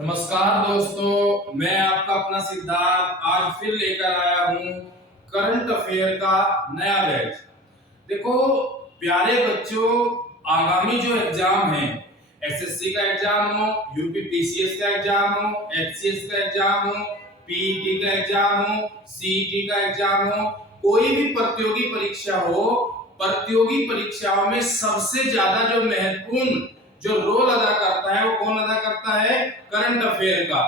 नमस्कार दोस्तों, मैं आपका अपना सिद्धार्थ आज फिर लेकर आया हूं करंट अफेयर का नया बैच। देखो प्यारे बच्चों, आगामी जो एग्जाम है, एसएससी का एग्जाम हो, यूपी पीसीएस का एग्जाम हो, एचसीएस का एग्जाम हो, पीईटी का एग्जाम हो, सीईटी का एग्जाम हो, कोई भी प्रतियोगी परीक्षा हो, प्रतियोगी परीक्षाओं में सबसे ज्यादा जो महत्वपूर्ण जो रोल अदा करता है वो कौन अदा करता है? करंट अफेयर का।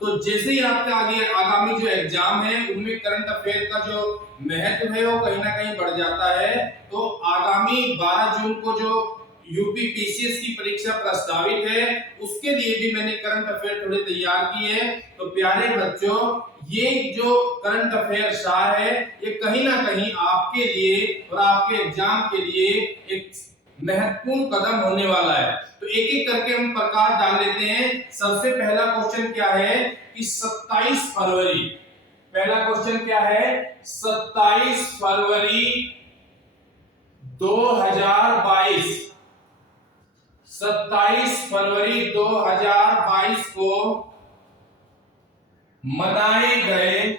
तो जैसे ही आपके आगे आगामी जो एग्जाम है उनमें करंट अफेयर का जो महत्व है वो कहीं ना कहीं बढ़ जाता है। तो आगामी 12 जून को जो यूपी पीसीएस की परीक्षा प्रस्तावित है उसके लिए भी मैंने करंट अफेयर थोड़े तैयार किए हैं। तो प्यारे बच्चों, ये जो करंट अफेयर सार है ये कहीं ना कहीं आपके लिए और आपके एग्जाम के लिए एक महत्वपूर्ण कदम होने वाला है। तो एक एक करके हम प्रकाश डाल लेते हैं। सबसे पहला क्वेश्चन क्या है कि 27 फरवरी, पहला क्वेश्चन क्या है? 27 फरवरी 2022, 27 फरवरी 2022 को मनाए गए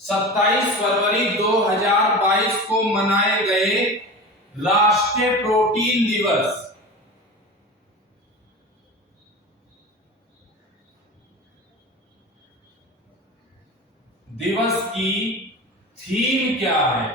27 फरवरी 2022 को मनाए गए राष्ट्रीय प्रोटीन दिवस। दिवस की थीम क्या है?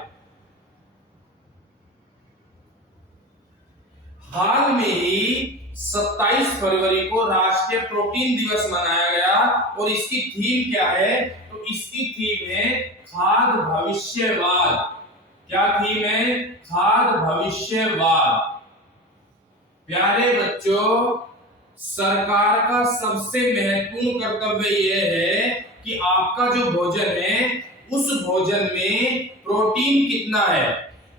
हाल में ही 27 फरवरी को राष्ट्रीय प्रोटीन दिवस मनाया गया और इसकी थीम क्या है? तो इसकी थीम है खाद्य भविष्यवाद। क्या थीम है? खाद्य भविष्यवाद। प्यारे बच्चों, सरकार का सबसे महत्वपूर्ण कर्तव्य यह है कि आपका जो भोजन है उस भोजन में प्रोटीन कितना है।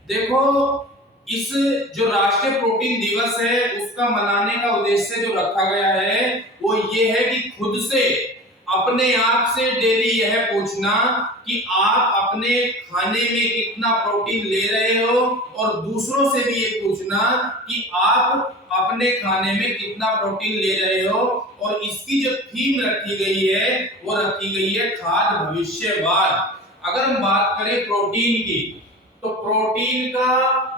देखो, इस जो राष्ट्रीय प्रोटीन दिवस है उसका मनाने का उद्देश्य जो रखा गया है वो ये है कि खुद से अपने आप से डेली यह पूछना कि आप अपने खाने में कितना प्रोटीन ले रहे हो और दूसरों से भी ये पूछना कि आप अपने खाने में कितना प्रोटीन ले रहे हो। और इसकी जो थीम रखी गई है वो रखी गई है खाद्य भविष्यवाद। अगर हम बात करें प्रोटीन की, तो प्रोटीन का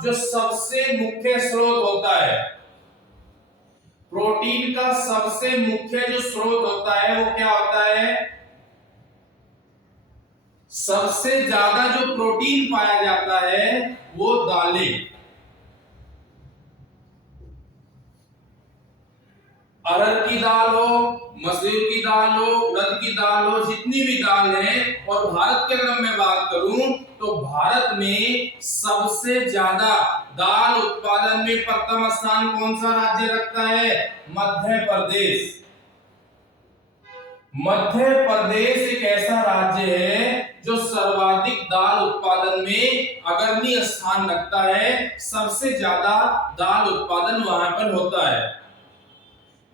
जो सबसे मुख्य स्रोत होता है, प्रोटीन का सबसे मुख्य जो स्रोत होता है वो क्या होता है? सबसे ज्यादा जो प्रोटीन पाया जाता है वो दालें। अरहर की दाल हो, मसूर की दाल हो, उड़द की दाल हो, जितनी भी दाल है। और भारत की अगर मैं बात करूं तो भारत में सबसे ज्यादा दाल उत्पादन में प्रथम स्थान कौन सा राज्य रखता है? मध्य प्रदेश। मध्य प्रदेश एक ऐसा राज्य है जो सर्वाधिक दाल उत्पादन में अग्रणी स्थान रखता है। सबसे ज्यादा दाल उत्पादन वहां पर होता है।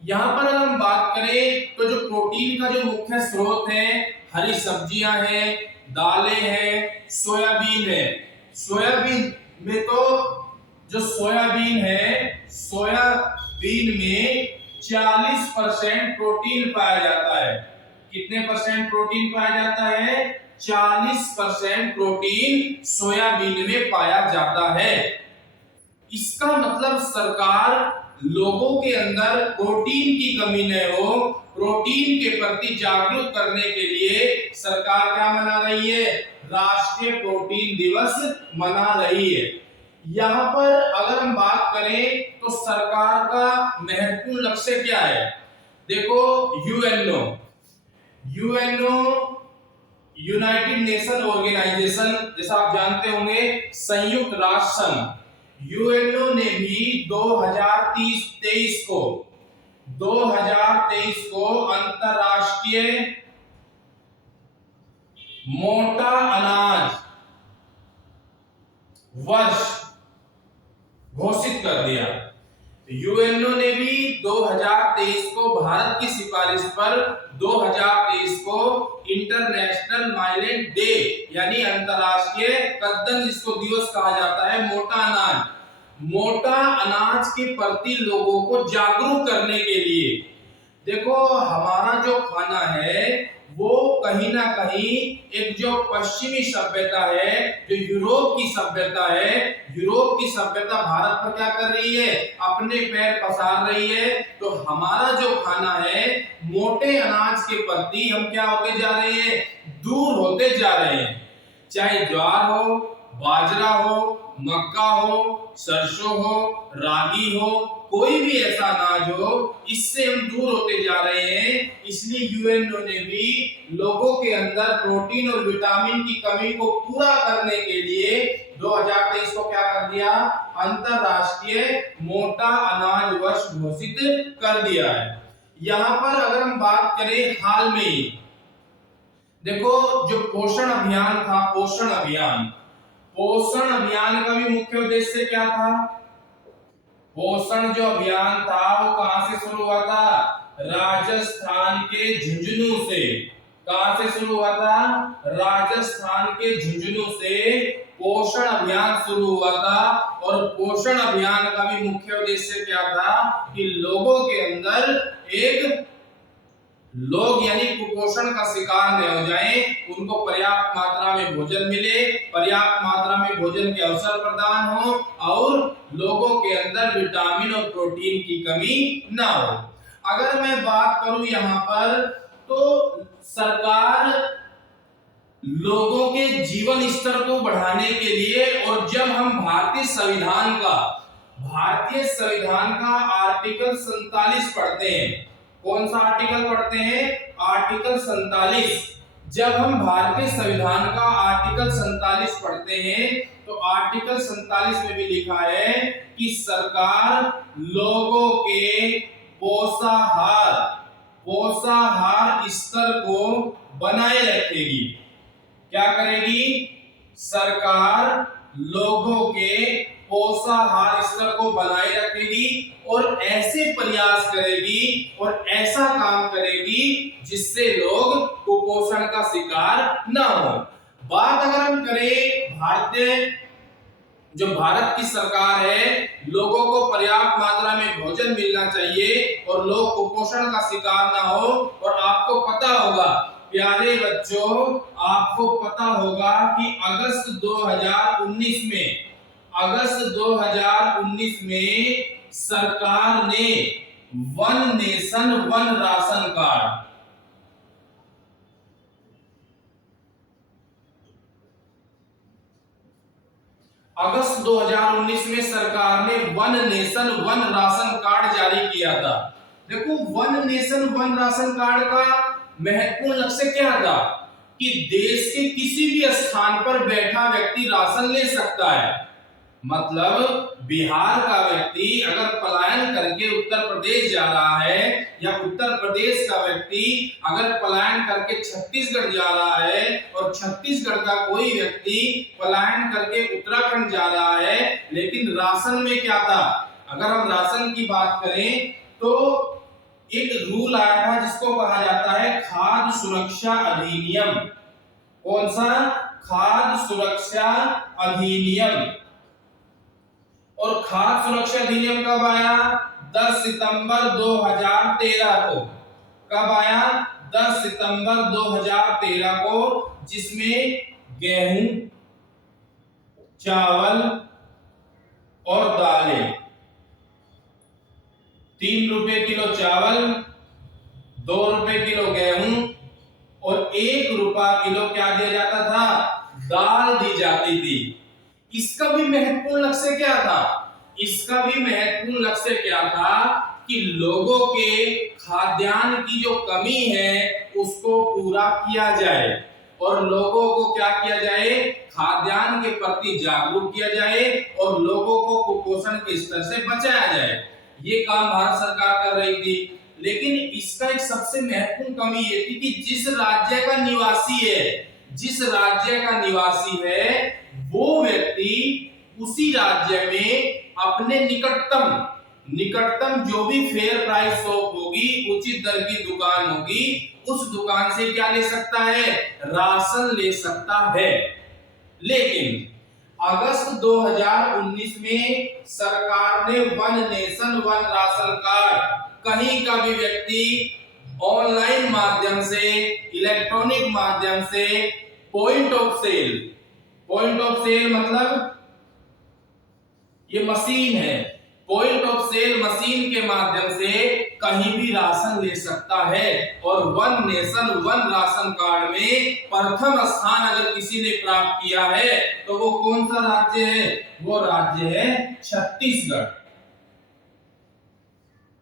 यहां पर अगर हम बात करें तो जो प्रोटीन का जो मुख्य स्रोत है, हरी सब्जियां हैं, दालें हैं, सोयाबीन है। सोयाबीन में तो जो सोयाबीन है, सोयाबीन में 40% प्रोटीन पाया जाता है। कितने परसेंट प्रोटीन पाया जाता है? 40% प्रोटीन सोयाबीन में पाया जाता है। इसका मतलब सरकार लोगों के अंदर प्रोटीन की कमी न हो, प्रोटीन के प्रति जागरूक करने के लिए सरकार क्या मना रही है? राष्ट्रीय प्रोटीन दिवस मना रही है। यहां पर अगर हम बात करें तो सरकार का महत्वपूर्ण लक्ष्य क्या है? देखो, यूएनओ यूनाइटेड नेशन ऑर्गेनाइजेशन, जैसा आप जानते होंगे, संयुक्त राष्ट्र संघ, यूएनओ ने भी 2023 को अंतरराष्ट्रीय मोटा अनाज वर्ष घोषित कर दिया। यूएनओ ने भी 2023 को भारत की सिफारिश पर 2023 को इंटरनेशनल माइलेट डे यानी अंतरराष्ट्रीय कद्दन जिसको दिवस कहा जाता है, मोटा अनाज मोटा अनाज के प्रति लोगों को जागरूक करने के लिए। देखो हमारा जो खाना है वो कहीं ना कहीं एक जो पश्चिमी सभ्यता है, जो यूरोप की सभ्यता है, यूरोप की सभ्यता भारत पर क्या कर रही है, अपने पैर पसार रही है। तो हमारा जो खाना है मोटे अनाज के प्रति हम क्या होते जा रहे हैं, दूर होते जा रहे हैं। चाहे ज्वार हो, बाजरा हो, मक्का हो, सरसों हो, रागी हो, कोई भी ऐसा अनाज हो, इससे हम दूर होते जा रहे हैं। इसलिए यूएनओ ने भी लोगों के अंदर प्रोटीन और विटामिन की कमी को पूरा करने के लिए 2023 को क्या कर दिया, अंतरराष्ट्रीय मोटा अनाज वर्ष घोषित कर दिया है। यहाँ पर अगर हम बात करें हाल में, देखो जो पोषण अभियान था, पोषण अभियान का भी मुख्य उद्देश्य क्या था? पोषण जो अभियान था वो कहां से शुरू हुआ था? राजस्थान के झुंझुनू से। कहां से शुरू हुआ था? राजस्थान के झुंझुनू से पोषण अभियान शुरू हुआ था। और पोषण अभियान का भी मुख्य उद्देश्य क्या था कि लोगों के अंदर लोग यानी कुपोषण का शिकार न हो जाएं, उनको पर्याप्त मात्रा में भोजन मिले, पर्याप्त मात्रा में भोजन के अवसर प्रदान हो और लोगों के अंदर विटामिन और प्रोटीन की कमी ना हो। अगर मैं बात करूं यहाँ पर, तो सरकार लोगों के जीवन स्तर को बढ़ाने के लिए, और जब हम भारतीय संविधान का आर्टिकल 47 पढ़ते हैं, कौन सा आर्टिकल पढ़ते हैं? आर्टिकल 47। जब हम भारतीय संविधान का आर्टिकल 47 पढ़ते हैं तो आर्टिकल 47 में भी लिखा है कि सरकार लोगों के पोषाहार स्तर को बनाए रखेगी। क्या करेगी? सरकार लोगों के पोषाहार स्तर को बनाए रखेगी और ऐसे प्रयास करेगी और ऐसा काम करेगी जिससे लोग कुपोषण का शिकार न हो। बात अगर हम करें भारत की सरकार है, लोगों को पर्याप्त मात्रा में भोजन मिलना चाहिए और लोग कुपोषण का शिकार ना हो। और आपको पता होगा प्यारे बच्चों, आपको पता होगा कि अगस्त 2019 में सरकार ने one nation one ration card, अगस्त 2019 में सरकार ने one nation one ration card जारी किया था। देखो one nation one ration card का महत्वपूर्ण लक्ष्य क्या था कि देश के किसी भी स्थान पर बैठा व्यक्ति राशन ले सकता है। मतलब बिहार का व्यक्ति अगर पलायन करके उत्तर प्रदेश जा रहा है, या उत्तर प्रदेश का व्यक्ति अगर पलायन करके छत्तीसगढ़ जा रहा है, और छत्तीसगढ़ का कोई व्यक्ति पलायन करके उत्तराखंड जा रहा है, लेकिन राशन में क्या था? अगर हम राशन की बात करें तो एक रूल आया था जिसको कहा जाता है खाद्य सुरक्षा अधिनियम। कौन सा? खाद्य सुरक्षा अधिनियम। और खाद्य सुरक्षा अधिनियम कब आया? 10 सितंबर 2013 को। कब आया? 10 सितंबर 2013 को, जिसमें गेहूं, चावल और दालें, 3 रुपए किलो चावल, 2 रुपए किलो गेहूं और 1 रुपया किलो क्या दिया जाता था? दाल दी जाती थी। इसका भी महत्वपूर्ण लक्ष्य क्या था? इसका भी महत्वपूर्ण लक्ष्य क्या था कि लोगों के खाद्यान्न की जो कमी है उसको पूरा किया जाए और लोगों को क्या किया जाए? खाद्यान्न के प्रति जागरूक किया जाए और लोगों को कुपोषण के स्तर से बचाया जाए। ये काम भारत सरकार कर रही थी। लेकिन इसका एक सबसे महत्वपूर्ण कमी ये थी कि जिस राज्य का निवासी है वो व्यक्ति उसी राज्य में अपने निकटतम जो भी फेयर प्राइस शॉप होगी, उचित दर की दुकान होगी, उस दुकान से क्या ले सकता है? राशन ले सकता है। लेकिन अगस्त 2019 में सरकार ने one nation one ration card कहीं का भी व्यक्ति ऑनलाइन माध्यम से, इलेक्ट्रॉनिक माध्यम से पॉइंट ऑफ सेल मतलब ये मशीन है, पॉइंट ऑफ सेल मशीन के माध्यम से कहीं भी राशन ले सकता है। और one nation one ration card में प्रथम स्थान अगर किसी ने प्राप्त किया है तो वो कौन सा राज्य है? वो राज्य है छत्तीसगढ़।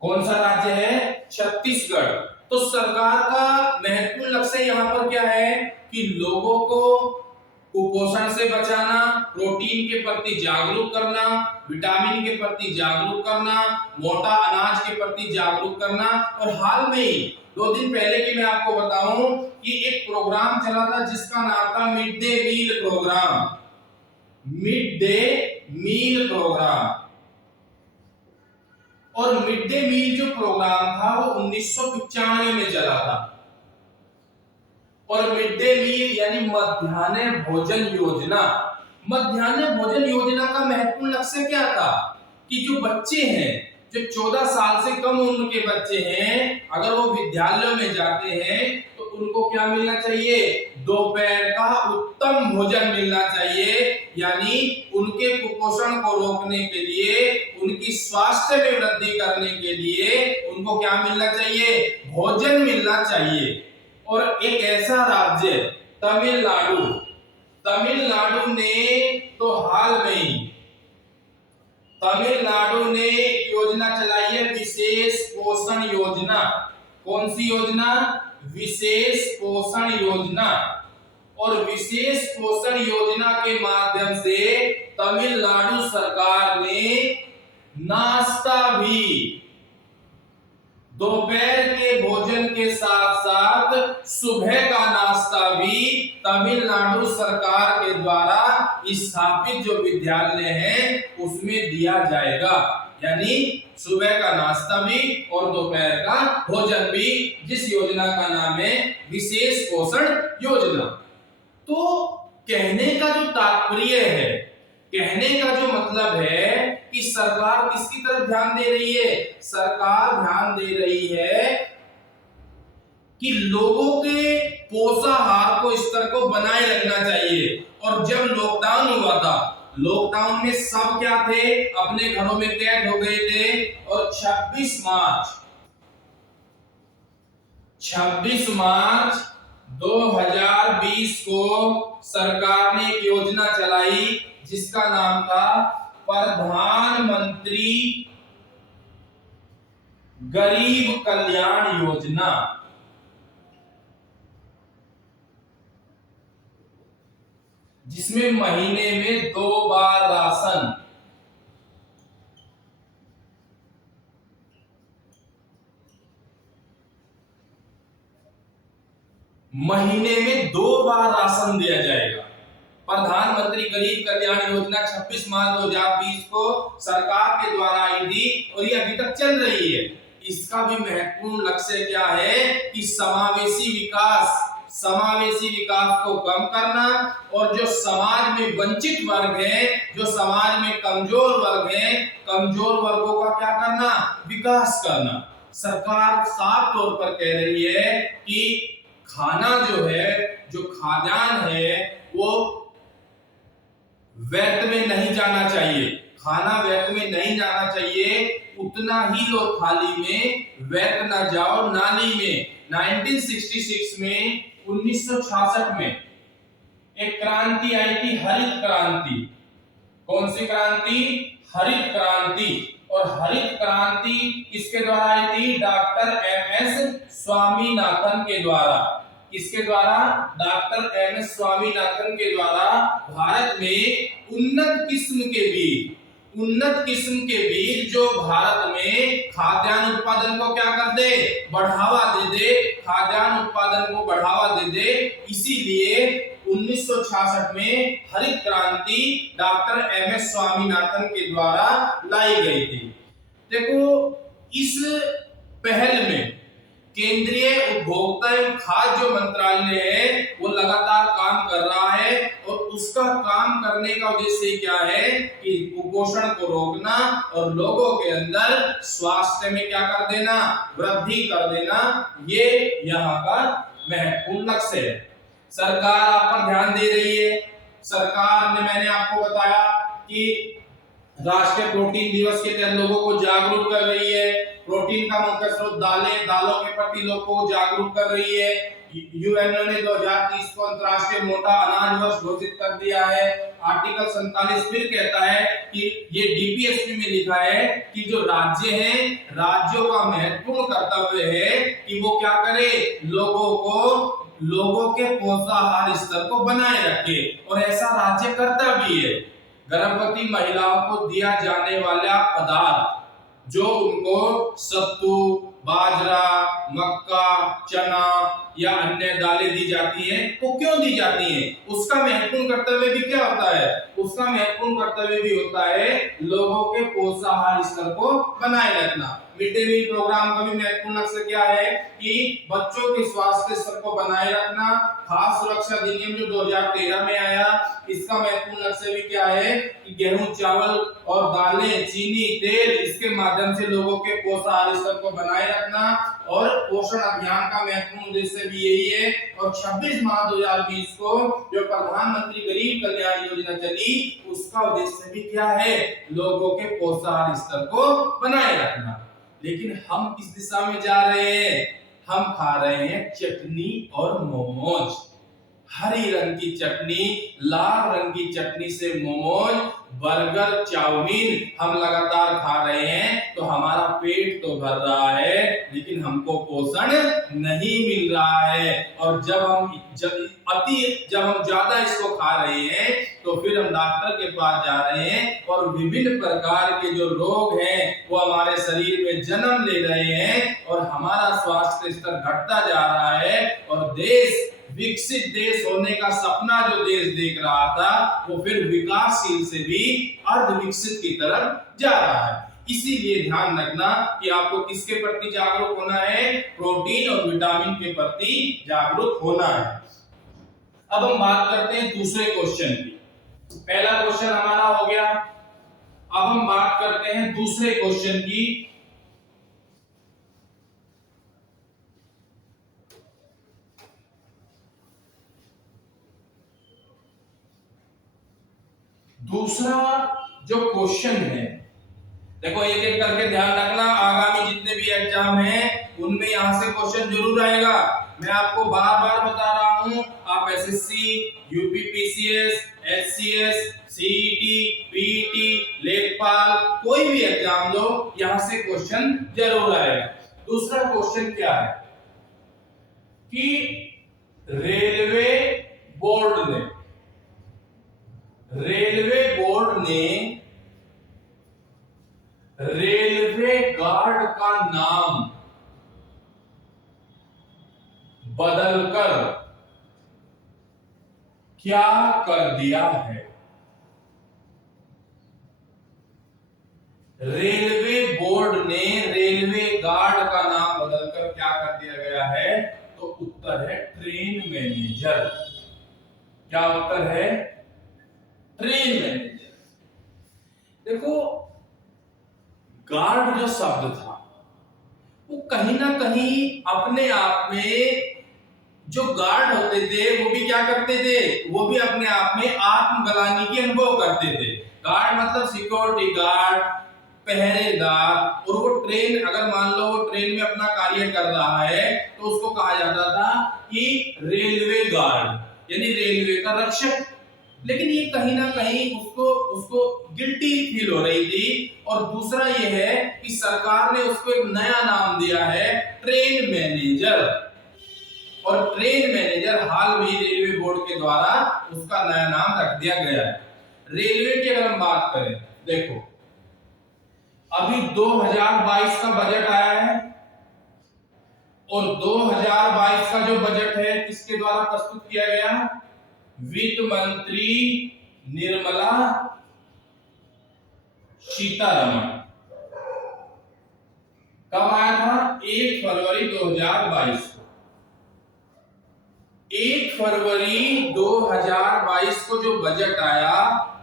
कौन सा राज्य है? छत्तीसगढ़। तो सरकार का महत्वपूर्ण लक्ष्य यहाँ पर क्या है कि लोगों को कुपोषण से बचाना, प्रोटीन के प्रति जागरूक करना, विटामिन के प्रति जागरूक करना, मोटा अनाज के प्रति जागरूक करना। और हाल में ही 2 दिन पहले की मैं आपको बताऊं कि एक प्रोग्राम चला था जिसका नाम था mid day meal programme. Mid day meal programme. और मिड डे मील जो प्रोग्राम था वो 1995 में चला था। और मिड डे मील यानी मध्याह्न भोजन योजना, मध्याह्न भोजन योजना का महत्वपूर्ण लक्ष्य क्या था कि जो बच्चे हैं, जो 14 साल से कम उम्र के बच्चे हैं, अगर वो विद्यालयों में जाते हैं तो उनको क्या मिलना चाहिए? दोपहर का उत्तम भोजन मिलना चाहिए। यानी उनके कुपोषण को रोकने के लिए, उनकी स्वास्थ्य में वृद्धि करने के लिए उनको क्या मिलना चाहिए? भोजन मिलना चाहिए। और एक ऐसा राज्य तमिलनाडु, तमिलनाडु ने तो हाल में ही तमिलनाडु ने योजना चलाई है विशेष पोषण योजना। कौन सी योजना? विशेष पोषण योजना। और विशेष पोषण योजना के माध्यम से तमिलनाडु सरकार ने नाश्ता भी, दोपहर के भोजन के साथ साथ सुबह का नाश्ता भी तमिलनाडु सरकार के द्वारा स्थापित जो विद्यालय हैं उसमें दिया जाएगा। यानी सुबह का नाश्ता भी और दोपहर का भोजन भी, जिस योजना का नाम है विशेष पोषण योजना। तो कहने का जो तात्पर्य है, कहने का जो मतलब है कि सरकार किसकी तरफ ध्यान दे रही है? सरकार ध्यान दे रही है कि लोगों के पोषाहार को स्तर को बनाए रखना चाहिए। और जब लॉकडाउन हुआ था, लॉकडाउन में सब क्या थे? अपने घरों में कैद हो गए थे। और 26 मार्च 2020 को सरकार ने एक योजना चलाई जिसका नाम था प्रधानमंत्री गरीब कल्याण योजना। जिसमें महीने में 2 बार राशन, महीने में 2 बार राशन दिया जाएगा। प्रधानमंत्री गरीब कल्याण योजना 26 मार्च 2020 को सरकार के द्वारा आई थी और ये अभी तक चल रही है। इसका भी महत्वपूर्ण लक्ष्य क्या है कि समावेशी विकास को कम करना और जो समाज में वंचित वर्ग है, जो समाज में कमजोर वर्ग है, कमजोर वर्गों का क्या करना? विकास करना। सरकार साफ तौर पर कह रही है कि खाना जो है, जो खाद्यान्न है, वो व्यर्थ में नहीं जाना चाहिए। खाना व्यर्थ में नहीं जाना चाहिए, उतना ही लो थाली में, व्यर्थ ना जाओ नाली में। 1966 में 1966 में एक क्रांति आई थी, हरित क्रांति। कौन सी क्रांति? हरित क्रांति। और हरित क्रांति किसके द्वारा आई थी? डॉक्टर एमएस स्वामीनाथन के द्वारा। किसके द्वारा? डॉक्टर एमएस स्वामीनाथन के द्वारा भारत में उन्नत किस्म के बीज जो भारत में खाद्यान्न उत्पादन को क्या कर दे? बढ़ावा दे। खाद्यान्न उत्पादन को बढ़ावा दे। इसीलिए 1966 में हरित क्रांति डॉक्टर एमएस स्वामीनाथन के द्वारा लाई गई थी। देखो, इस पहल में केंद्रीय उपभोक्ता एवं खाद्य जो मंत्रालय है वो लगातार काम कर रहा है और उसका काम करने का उद्देश्य क्या है कि कुपोषण को रोकना और लोगों के अंदर स्वास्थ्य में क्या कर देना, वृद्धि कर देना, ये यहाँ का महत्वपूर्ण लक्ष्य है। सरकार आप पर ध्यान दे रही है। सरकार ने, मैंने आपको बताया कि राष्ट्रीय प्रोटीन दिवस के तहत लोगों को जागरूक कर रही है। प्रोटीन का मुख्य स्रोत दालें, दालों के प्रति लोगों को जागरूक कर रही है। यूएनओ ने 2030 को अंतर्राष्ट्रीय मोटा अनाज वर्ष घोषित कर दिया है। आर्टिकल 47 फिर कहता है कि ये डीपीएसपी में लिखा है कि जो राज्य हैं, राज्यों का महत्वपूर्ण कर्तव्य है कि वो क्या करे, लोगों के पोषाहार स्तर को बनाए रखे, और ऐसा राज्य करता भी है। गर्भवती महिलाओं को दिया जाने वाला पदार्थ जो उनको सत्तू, बाजरा, मक्का, चना या अन्य दालें दी जाती हैं, वो क्यों दी जाती हैं, उसका महत्वपूर्ण कर्तव्य भी क्या होता है, उसका महत्वपूर्ण कर्तव्य भी होता है लोगों के पोषाहार स्तर को बनाए रखना। मिड डे मील प्रोग्राम का भी महत्वपूर्ण लक्ष्य क्या है कि बच्चों के स्वास्थ्य स्तर को बनाए रखना। खाद्य सुरक्षा अधिनियम जो 2013 में आया, इसका महत्वपूर्ण लक्ष्य भी क्या है कि गेहूं, चावल और दालें, चीनी, तेल, इसके माध्यम से लोगों के पोषाहार स्तर को बनाए रखना। और पोषण अभियान का महत्वपूर्ण उद्देश्य भी यही है। और 26 मार्च 2020 को जो प्रधानमंत्री गरीब कल्याण योजना चली, उसका उद्देश्य भी क्या है, लोगों के पोषाहार स्तर को बनाए रखना। लेकिन हम किस दिशा में जा रहे हैं, हम खा रहे हैं चटनी और मोमोज। हरी रंग की चटनी, लाल रंग की चटनी से मोमोज, बर्गर, चाउमीन हम लगातार खा रहे हैं। तो हमारा पेट तो भर रहा है, लेकिन हमको पोषण नहीं मिल रहा है। और जब हम ज्यादा इसको खा रहे हैं, तो फिर हम डॉक्टर के पास जा रहे हैं और विभिन्न प्रकार के जो रोग हैं वो हमारे शरीर में जन्म ले रहे हैं, और हमारा स्वास्थ्य स्तर घटता जा रहा है। और देश, विकसित देश होने का सपना जो देश देख रहा था, वो फिर विकासशील से भी अर्ध विकसित की तरफ जा रहा है। इसीलिए ध्यान रखना कि आपको किसके प्रति जागरूक होना है, प्रोटीन और विटामिन के प्रति जागरूक होना है। अब हम बात करते हैं दूसरे क्वेश्चन की। पहला क्वेश्चन हमारा हो गया, अब हम बात करते हैं दूसरे क्वेश्चन की। दूसरा जो क्वेश्चन है, देखो एक एक करके ध्यान रखना, आगामी जितने भी एग्जाम हैं उनमें यहां से क्वेश्चन जरूर आएगा। मैं आपको बार बार बता रहा हूं, आप SSC, UPPCS, HCS, CET, PET, लेखपाल, कोई भी एग्जाम दो, यहां से क्वेश्चन जरूर आएगा। दूसरा क्वेश्चन क्या है कि रेलवे बोर्ड ने रेलवे गार्ड का नाम बदलकर क्या कर दिया है। रेलवे बोर्ड ने रेलवे गार्ड का नाम बदलकर क्या कर दिया गया है, तो उत्तर है ट्रेन मैनेजर। क्या उत्तर है, ट्रेन मैनेजर। देखो, गार्ड जो शब्द था वो कहीं ना कहीं अपने आप में, जो गार्ड होते थे वो भी क्या करते थे, वो भी अपने आप में आत्मग्लानि की अनुभव करते थे। गार्ड मतलब सिक्योरिटी गार्ड, पहरेदार। और वो ट्रेन, अगर मान लो वो ट्रेन में अपना कार्य कर रहा है, तो उसको कहा जाता था कि रेलवे गार्ड, यानी रेलवे का रक्षक। लेकिन ये कहीं ना कहीं उसको गिल्टी फील हो रही थी। और दूसरा ये है कि सरकार ने उसको एक नया नाम दिया है, ट्रेन मैनेजर। और ट्रेन मैनेजर हाल में रेलवे बोर्ड के द्वारा उसका नया नाम रख दिया गया है। रेलवे की अगर हम बात करें, देखो अभी 2022 का बजट आया है, और 2022 का जो बजट है किसके द्वारा प्रस्तुत किया गया, वित्त मंत्री निर्मला सीतारमण। कब आया था, 1 फरवरी 2022 को। 1 फरवरी 2022 को जो बजट आया,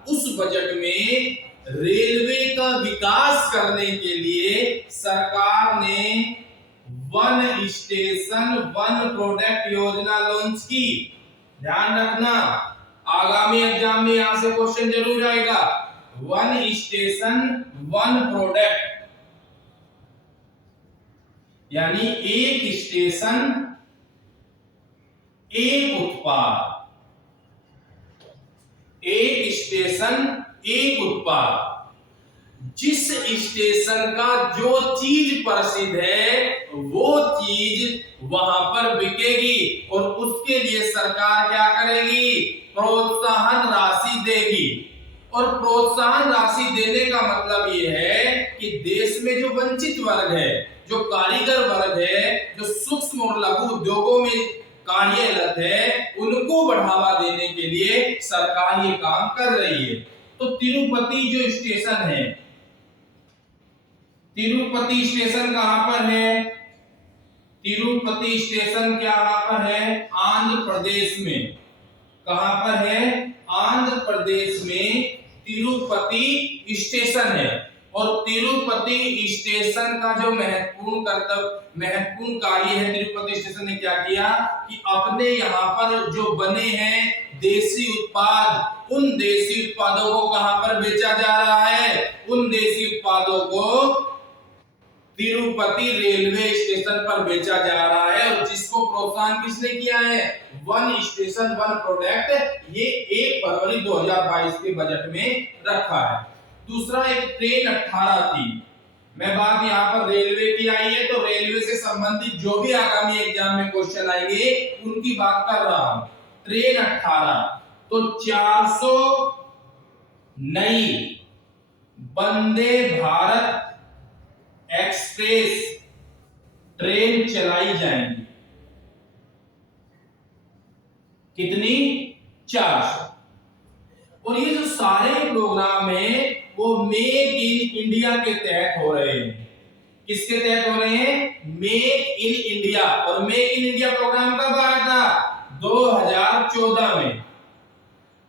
उस बजट में रेलवे का विकास करने के लिए सरकार ने वन स्टेशन वन प्रोडक्ट योजना लॉन्च की। ध्यान रखना, आगामी एग्जाम में यहां से क्वेश्चन जरूर आएगा। वन स्टेशन वन प्रोडक्ट यानी एक स्टेशन एक उत्पाद, एक स्टेशन एक उत्पाद। जिस स्टेशन का जो चीज प्रसिद्ध है वो चीज वहां पर बिकेगी और उसके लिए सरकार क्या करेगी? प्रोत्साहन राशि देगी। और प्रोत्साहन राशि देने का मतलब ये है कि देश में जो वंचित वर्ग है, जो कारीगर वर्ग है, जो सूक्ष्म और लघु उद्योगों में कार्यरत है, उनको बढ़ावा देने के लिए सरकार ये काम कर रही है। तो तिरुपति जो स्टेशन है, तिरुपति स्टेशन कहां पर है? तिरुपति स्टेशन कहां पर है? आंध्र प्रदेश में। कहां पर है? आंध्र प्रदेश में तिरुपति स्टेशन है। और तिरुपति स्टेशन का जो महत्वपूर्ण कार्य है, तिरुपति स्टेशन ने क्या किया कि अपने यहाँ पर जो बने हैं देसी उत्पाद, उन देसी उत्पादों को कहां पर बेचा जा रहा है? उन देसी उत्पादों को तिरुपति रेलवे स्टेशन पर बेचा जा रहा है। और जिसको प्रोत्साहन किसने किया है? वन स्टेशन वन प्रोडक्ट, ये 1 फरवरी 2022 के बजट में रखा है। दूसरा, एक ट्रेन 18 थी। मैं बात यहाँ पर रेलवे की आई है, तो रेलवे से संबंधित जो भी आगामी एग्जाम में क्वेश्चन आएंगे उनकी बात कर रहा हूं। ट्रेन 18, तो 400 नई वंदे भारत एक्सप्रेस ट्रेन चलाई जाएंगी। कितनी? 400। और ये जो सारे प्रोग्राम है वो मेक इन इंडिया के तहत हो रहे हैं। किसके तहत हो रहे हैं? Make in India. और मेक इन इंडिया प्रोग्राम कब आया था? 2014 में।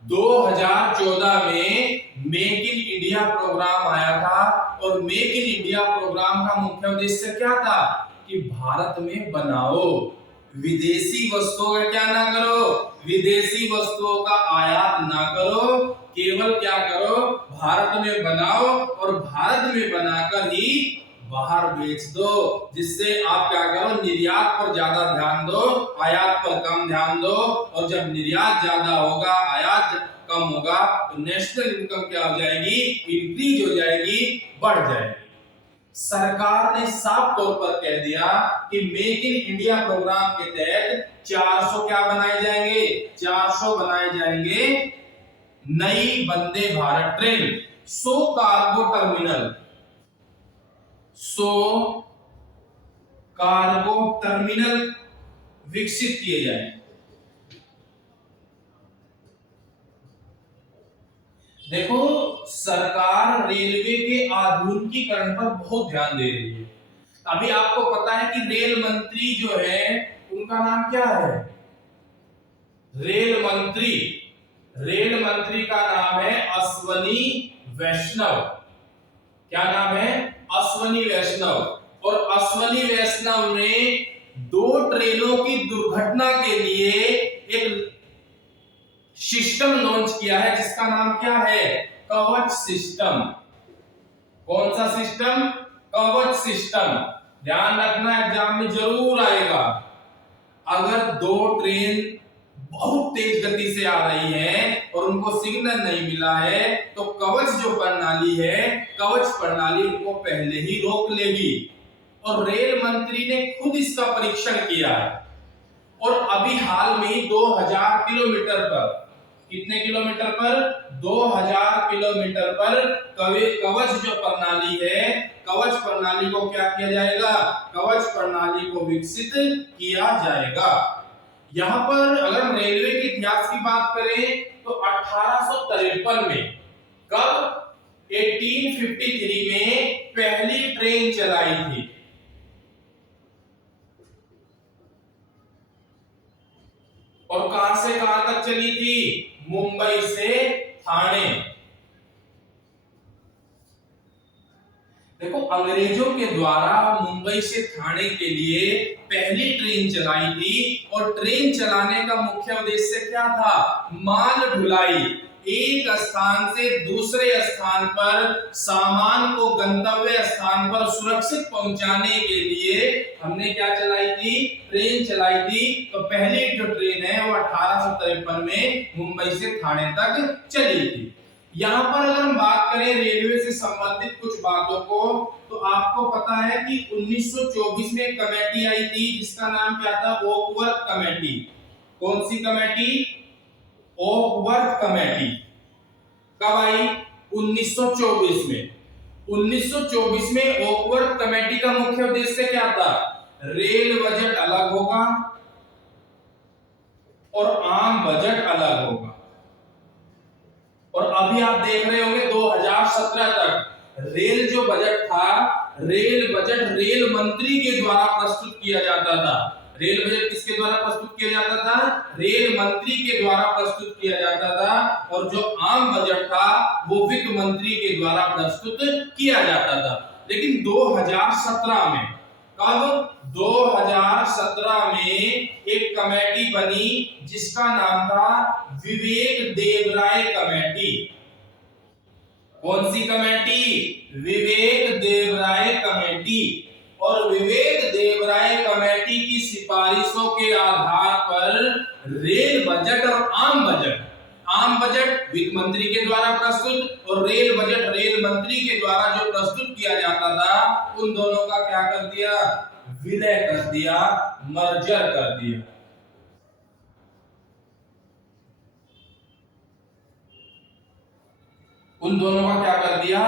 2014 में मेक इन इंडिया प्रोग्राम आया था। और मेक इन इंडिया प्रोग्राम का मुख्य उद्देश्य क्या था? कि भारत में बनाओ, विदेशी वस्तुओं का क्या ना करो, विदेशी वस्तुओं का आयात ना करो, केवल क्या करो? भारत में बनाओ और भारत में बनाकर ही बाहर बेच दो। जिससे आप क्या करो? निर्यात पर ज्यादा ध्यान दो, आयात पर कम ध्यान दो। और जब निर्यात ज्यादा होगा, आयात कम होगा, तो नेशनल इनकम क्या हो जाएगी? इंक्रीज हो जाएगी, बढ़ जाएगी। सरकार ने साफ तौर पर कह दिया कि मेक इन इंडिया प्रोग्राम के तहत 400 क्या बनाए जाएंगे? 400 बनाए जाएंगे नई Vande Bharat train. 100 cargo terminal, 100 cargo terminal विकसित किए जाएंगे। देखो, सरकार रेलवे के आधुनिकीकरण पर बहुत ध्यान दे रही है। अभी आपको पता है कि रेल मंत्री जो है उनका नाम क्या है? रेल मंत्री का नाम है अश्वनी वैष्णव। क्या नाम है? अश्वनी वैष्णव। और अश्वनी वैष्णव ने 2 ट्रेनों की दुर्घटना के लिए एक सिस्टम लॉन्च किया है, जिसका नाम क्या है? कवच सिस्टम। कौन सा सिस्टम? कवच सिस्टम। ध्यान रखना, एग्जाम में जरूर आएगा। अगर 2 ट्रेन बहुत तेज गति से आ रही है और उनको सिग्नल नहीं मिला है, तो कवच जो प्रणाली है, कवच प्रणाली उनको पहले ही रोक लेगी। और रेल मंत्री ने खुद इसका परीक्षण किया है। और अभी हाल में 2000 किलोमीटर पर, कितने किलोमीटर पर? 2000 किलोमीटर पर कवच जो प्रणाली है, कवच प्रणाली को क्या किया जाएगा? कवच प्रणाली को विकसित किया जाएगा। यहां पर अगर हम रेलवे के इतिहास की बात करें तो 1853 में, कब? 1853 में पहली ट्रेन चलाई थी। और कहां से चली थी? मुंबई से ठाणे। देखो, अंग्रेजों के द्वारा मुंबई से ठाणे के लिए पहली ट्रेन चलाई थी, और ट्रेन चलाने का मुख्य उद्देश्य क्या था? माल ढुलाई। एक स्थान से दूसरे स्थान पर सामान को गंतव्य स्थान पर सुरक्षित पहुंचाने के लिए हमने क्या चलाई थी? ट्रेन चलाई थी। तो पहली जो ट्रेन है वो 1853 में मुंबई से ठाणे तक चली थी। यहाँ पर अगर हम बात करें रेलवे से संबंधित कुछ बातों को, तो आपको पता है कि 1924 में एक कमेटी आई थी जिसका नाम क्या था? ओकवर्थ कमेटी। कौन सी कमेटी? ओकवर्थ कमेटी। कब आई? 1924 में। 1924 में ओकवर्थ कमेटी का मुख्य उद्देश्य क्या था? रेल बजट अलग होगा और आम बजट अलग होगा। और अभी आप देख रहे होंगे 2017 तक रेल जो बजट था, रेल बजट रेल मंत्री के द्वारा प्रस्तुत किया जाता था। रेल बजट किसके द्वारा प्रस्तुत किया जाता था? रेल मंत्री के द्वारा प्रस्तुत किया जाता था। और जो आम बजट था वो वित्त मंत्री के द्वारा प्रस्तुत किया जाता था। लेकिन 2017 में, कब? 2017 में एक कमेटी बनी जिसका नाम था विवेक देवराय कमेटी। कौन सी कमेटी? विवेक देवराय कमेटी। और विवेक देवराय कमेटी की सिफारिशों के आधार पर रेल बजट और आम बजट वित्त मंत्री के द्वारा प्रस्तुत, और रेल बजट रेल मंत्री के द्वारा जो प्रस्तुत किया जाता था, उन दोनों का क्या कर दिया? विलय कर दिया, मर्जर कर दिया। उन दोनों का क्या कर दिया?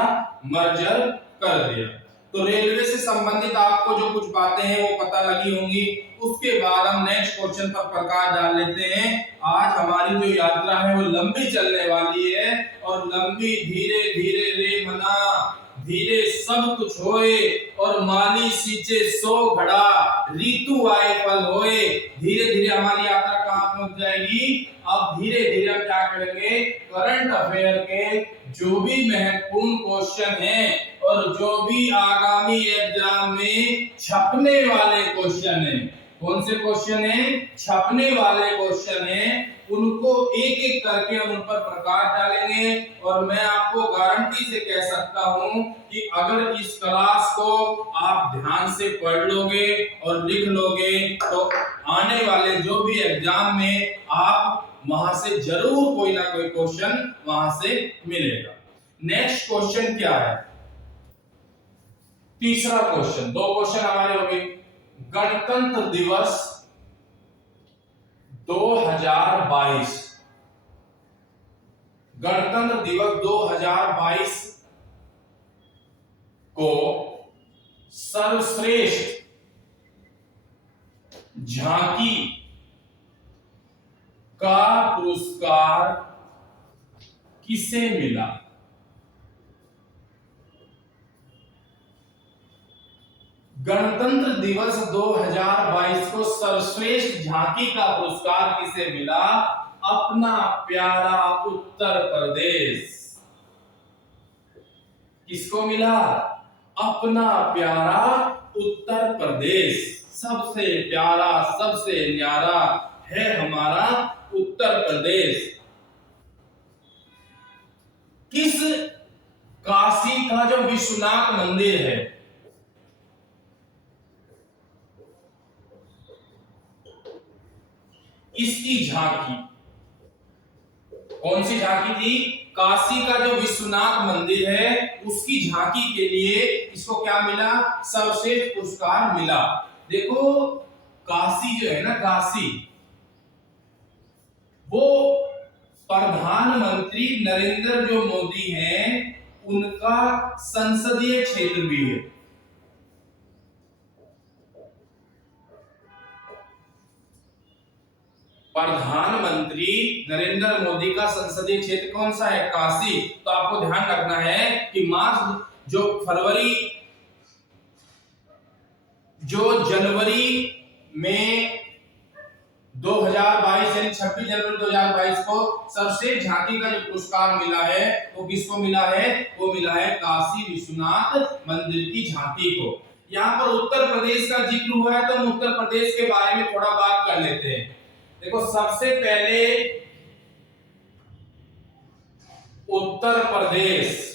मर्जर कर दिया। तो रेलवे से संबंधित आपको जो कुछ बातें हैं वो पता लगी होंगी। उसके बाद हम नेक्स्ट क्वेश्चन पर प्रकाश डाल लेते हैं। आज हमारी जो यात्रा है वो लंबी चलने वाली है, और लंबी धीरे धीरे रे मना, धीरे सब कुछ होए, और माली सींचे सो घड़ा, ऋतु आए फल होए। धीरे धीरे हमारी यात्रा कहां पहुंच जाएगी? अब धीरे धीरे हम क्या करेंगे? करंट अफेयर के जो भी महत्वपूर्ण क्वेश्चन हैं और जो भी आगामी एग्जाम में छपने वाले क्वेश्चन हैं, कौन से क्वेश्चन हैं? छपने वाले क्वेश्चन हैं, उनको एक एक करके हम उन पर प्रकाश डालेंगे। और मैं आपको गारंटी से कह सकता हूं कि अगर इस क्लास को आप ध्यान से पढ़ लोगे और लिख लोगे, तो आने वाले जो भी एग्जाम में आप वहां से जरूर कोई ना कोई क्वेश्चन वहां से मिलेगा। नेक्स्ट क्वेश्चन क्या है? तीसरा क्वेश्चन। दो क्वेश्चन हमारे हो गए। गणतंत्र दिवस 2022, गणतंत्र दिवस 2022 को सर्वश्रेष्ठ झांकी का पुरस्कार किसे मिला? गणतंत्र दिवस 2022 को सर्वश्रेष्ठ झांकी का पुरस्कार किसे मिला? अपना प्यारा उत्तर प्रदेश। किसको मिला? अपना प्यारा उत्तर प्रदेश। सबसे प्यारा, सबसे न्यारा है हमारा उत्तर प्रदेश। किस काशी का जो विश्वनाथ मंदिर है, इसकी झांकी, कौन सी झांकी थी? काशी का जो विश्वनाथ मंदिर है उसकी झांकी के लिए इसको क्या मिला? सर्वश्रेष्ठ पुरस्कार मिला। देखो, काशी जो है ना, काशी, वो प्रधानमंत्री नरेंद्र जो मोदी हैं उनका संसदीय क्षेत्र भी है। प्रधानमंत्री नरेंद्र मोदी का संसदीय क्षेत्र कौन सा है? काशी। तो आपको ध्यान रखना है कि जनवरी में 2022 यानी दिन 26 जनवरी 2022 को सर्वश्रेष्ठ झांकी का जो पुरस्कार मिला है वो किसको मिला है? वो मिला है काशी विश्वनाथ मंदिर की झांकी को। यहाँ पर उत्तर प्रदेश का जिक्र हुआ है तो हम उत्तर प्रदेश के बारे में थोड़ा बात कर लेते हैं। देखो सबसे पहले उत्तर प्रदेश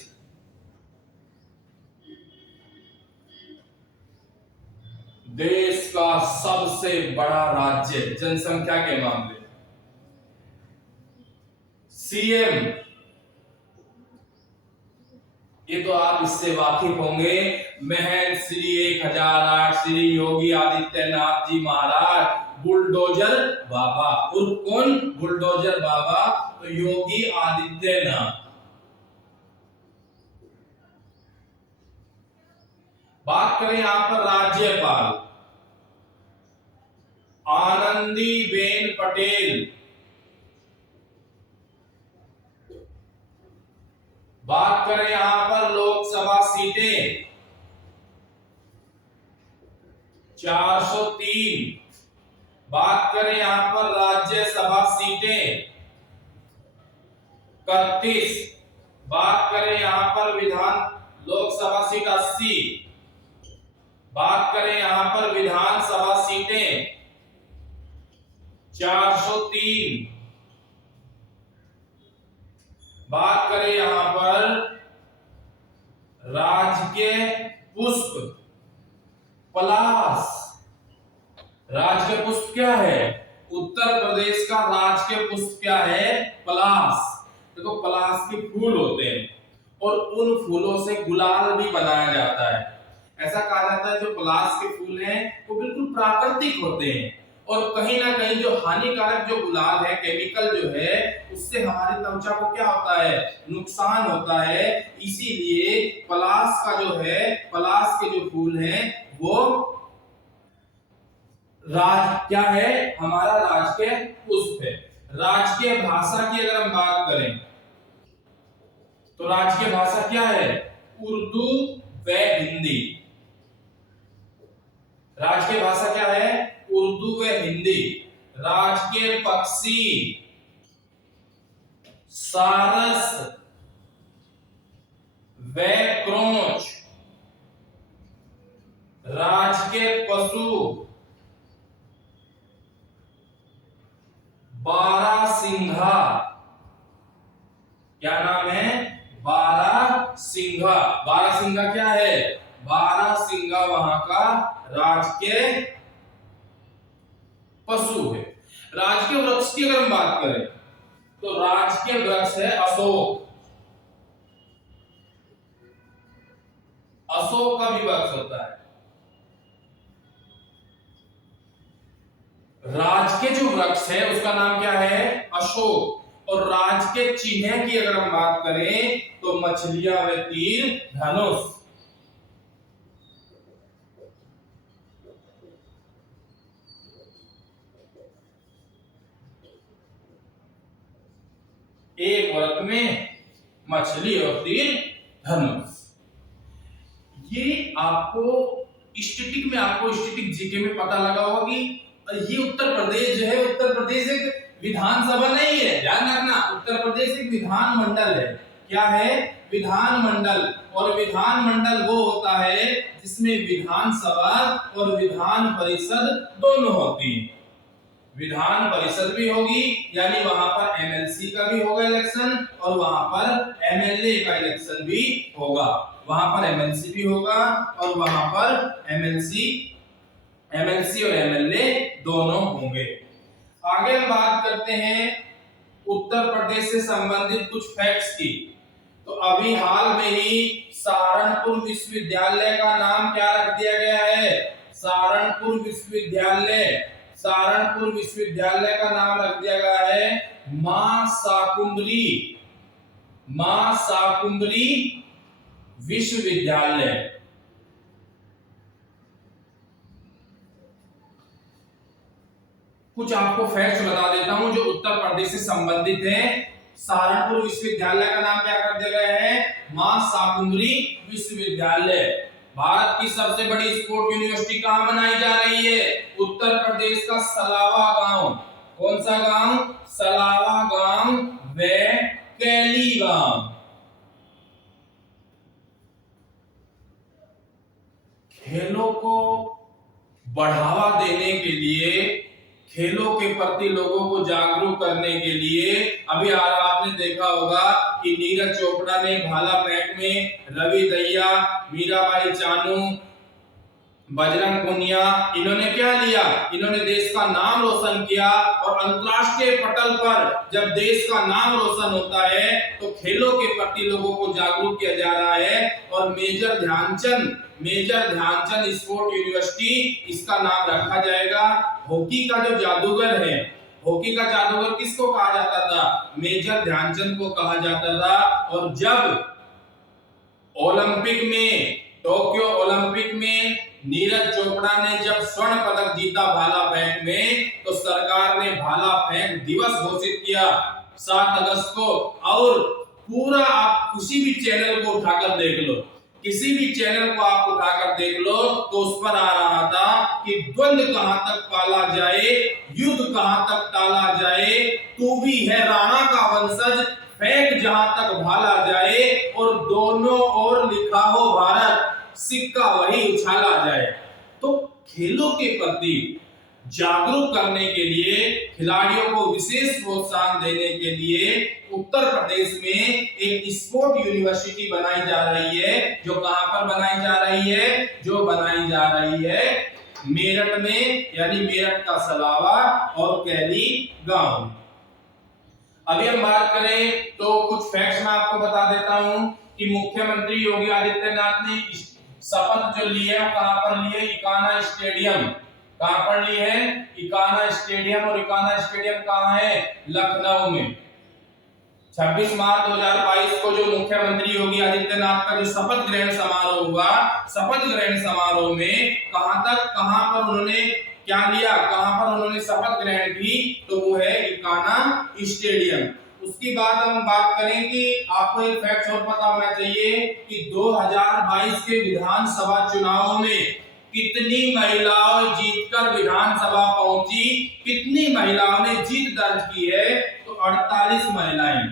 देश का सबसे बड़ा राज्य जनसंख्या के मामले। सीएम, ये तो आप इससे वाकिफ होंगे, महंत श्री 1008 श्री योगी आदित्यनाथ जी महाराज बुलडोजर बाबा। उर्फ कौन? बुलडोजर बाबा, तो योगी आदित्यनाथ। बात करें यहां पर राज्यपाल, आनंदीबेन पटेल। बात करें यहां पर लोकसभा सीटें 403। बात करें यहां पर राज्यसभा सीटें 31। बात करें यहां पर लोकसभा सीट 80। बात करें यहां पर विधानसभा सीटें 403। बात करें यहां पर राजकीय पुष्प पलाश। राजकीय पुष्प क्या है? उत्तर प्रदेश का राजकीय पुष्प क्या है? पलाश। देखो पलाश के फूल होते हैं और उन फूलों से गुलाल भी बनाया जाता है। ऐसा कहा जाता है जो पलाश के फूल हैं वो बिल्कुल प्राकृतिक होते हैं और कहीं ना कहीं जो हानिकारक जो गुलाल है, केमिकल जो है, उससे हमारी त्वचा को क्या होता है? नुकसान होता है। इसीलिए पलाश का जो है, पलाश के जो फूल हैं वो क्या है? हमारा राजकीय पुष्प है। राजकीय भाषा की अगर हम बात करें तो राजकीय भाषा क्या है? उर्दू व हिंदी। राजकीय भाषा क्या है? उर्दू व हिंदी। राजकीय पक्षी सारस व क्रोंच। राजकीय पशु बारहसिंघा। क्या नाम है? बारहसिंघा। बारहसिंघा क्या है? बारहसिंघा वहां का राजकीय पशु है। राजकीय वृक्ष की अगर हम बात करें तो राजकीय वृक्ष है अशोक। अशोक का भी वृक्ष होता है। राजकीय जो वृक्ष है उसका नाम क्या है? अशोक। और राजकीय चिन्ह की अगर हम बात करें तो मछलियां व तीर धनुष। एक वर्ग में मछली और तीर धनुष। ये आपको स्टैटिक में, आपको स्टैटिक जीके में पता लगा होगा कि ये उत्तर प्रदेश जो है, उत्तर प्रदेश एक विधानसभा नहीं है, ध्यान रखना। उत्तर प्रदेश एक विधानमंडल है। क्या है? विधानमंडल। और विधानमंडल वो होता है जिसमें विधानसभा और विधान परिषद दोनों होती है। विधान परिषद भी होगी, यानी वहां पर एमएलसी का भी होगा इलेक्शन और वहां पर एमएलए का इलेक्शन भी होगा। वहां पर एमएलसी भी होगा और वहां पर एमएलसी और एमएलए दोनों होंगे। आगे हम बात करते हैं उत्तर प्रदेश से संबंधित कुछ फैक्ट्स की। तो अभी हाल में ही सहारनपुर विश्वविद्यालय का नाम क्या रख दिया गया है? सहारनपुर विश्वविद्यालय। सहारनपुर विश्वविद्यालय का नाम रख दिया गया है मां शाकुंभरी विश्वविद्यालय। कुछ आपको फैक्ट्स बता देता हूं जो उत्तर प्रदेश से संबंधित हैं। सहारनपुर विश्वविद्यालय का नाम क्या कर दिया गया है? मां शाकुंभरी विश्वविद्यालय। भारत की सबसे बड़ी स्पोर्ट यूनिवर्सिटी कहां बनाई जा रही है? उत्तर प्रदेश का सलावा गांव। कौन सा गांव? सलावा गांव व कैली गांव। खेलों को बढ़ावा देने के लिए, खेलों के प्रति लोगों को जागरूक करने के लिए अभी आपने देखा होगा कि नीरज चोपड़ा ने भाला फेंक में, रवि दहिया, मीराबाई चानू, बजरंग पुनिया, इन्होंने क्या लिया? इन्होंने देश का नाम रोशन किया। और अंतरराष्ट्रीय पटल पर जब देश का नाम रोशन होता है तो खेलों के प्रति लोगों को जागरूक किया जा रहा है। और मेजर ध्यानचंद स्पोर्ट यूनिवर्सिटी इसका नाम रखा जाएगा। हॉकी का जो जादूगर है, हॉकी का जादूगर किसको कहा जाता था? मेजर ध्यानचंद को कहा जाता था। और जब ओलंपिक में, टोक्यो ओलंपिक में नीरज चोपड़ा ने जब स्वर्ण पदक जीता भाला फेंक में, तो सरकार ने भाला फेंक दिवस घोषित किया 7 अगस्त को। और पूरा आप किसी भी चैनल को उठाकर देख लो, किसी भी चैनल को आप उठाकर देख लो तो उस पर आ रहा था कि द्वंद्व कहां तक पाला जाए, युद्ध कहां तक टाला जाए, तू भी है राणा का वंशज, फेंक जहां तक भाला जाए, और दोनों ओर लिखा हो भारत, सिक्का वही उछाला जाए। तो खेलों के प्रति जागरूक करने के लिए, खिलाड़ियों को विशेष प्रोत्साहन देने के लिए उत्तर प्रदेश में एक स्पोर्ट यूनिवर्सिटी बनाई जा रही है। जो कहां पर बनाई जा रही है? जो बनाई जा रही है मेरठ में, यानी मेरठ का सलावा और कैली गांव। अभी हम बात करें तो कुछ फैक्ट्स मैं आपको बता देता हूं कि मुख्यमंत्री योगी आदित्यनाथ ने शपथ जो ली है वो कहां पर ली है? इकाना स्टेडियम। कहां पर ली है? इकाना स्टेडियम। और इकाना स्टेडियम कहां है? लखनऊ में। 26 मार्च 2022 को जो मुख्यमंत्री योगी आदित्यनाथ का जो शपथ ग्रहण समारोह हुआ, शपथ ग्रहण समारोह में कहां पर उन्होंने क्या लिया, कहां पर उन्होंने शपथ ग्रहण की? तो वो है इकाना स्टेडियम। उसकी बाद हम बात करें कि आपको एक फैक्ट और पता होना चाहिए कि 2022 के विधानसभा चुनावों में कितनी महिलाएं जीतकर विधानसभा पहुंची, कितनी महिलाओं ने जीत दर्ज की है? तो 48 महिलाएं।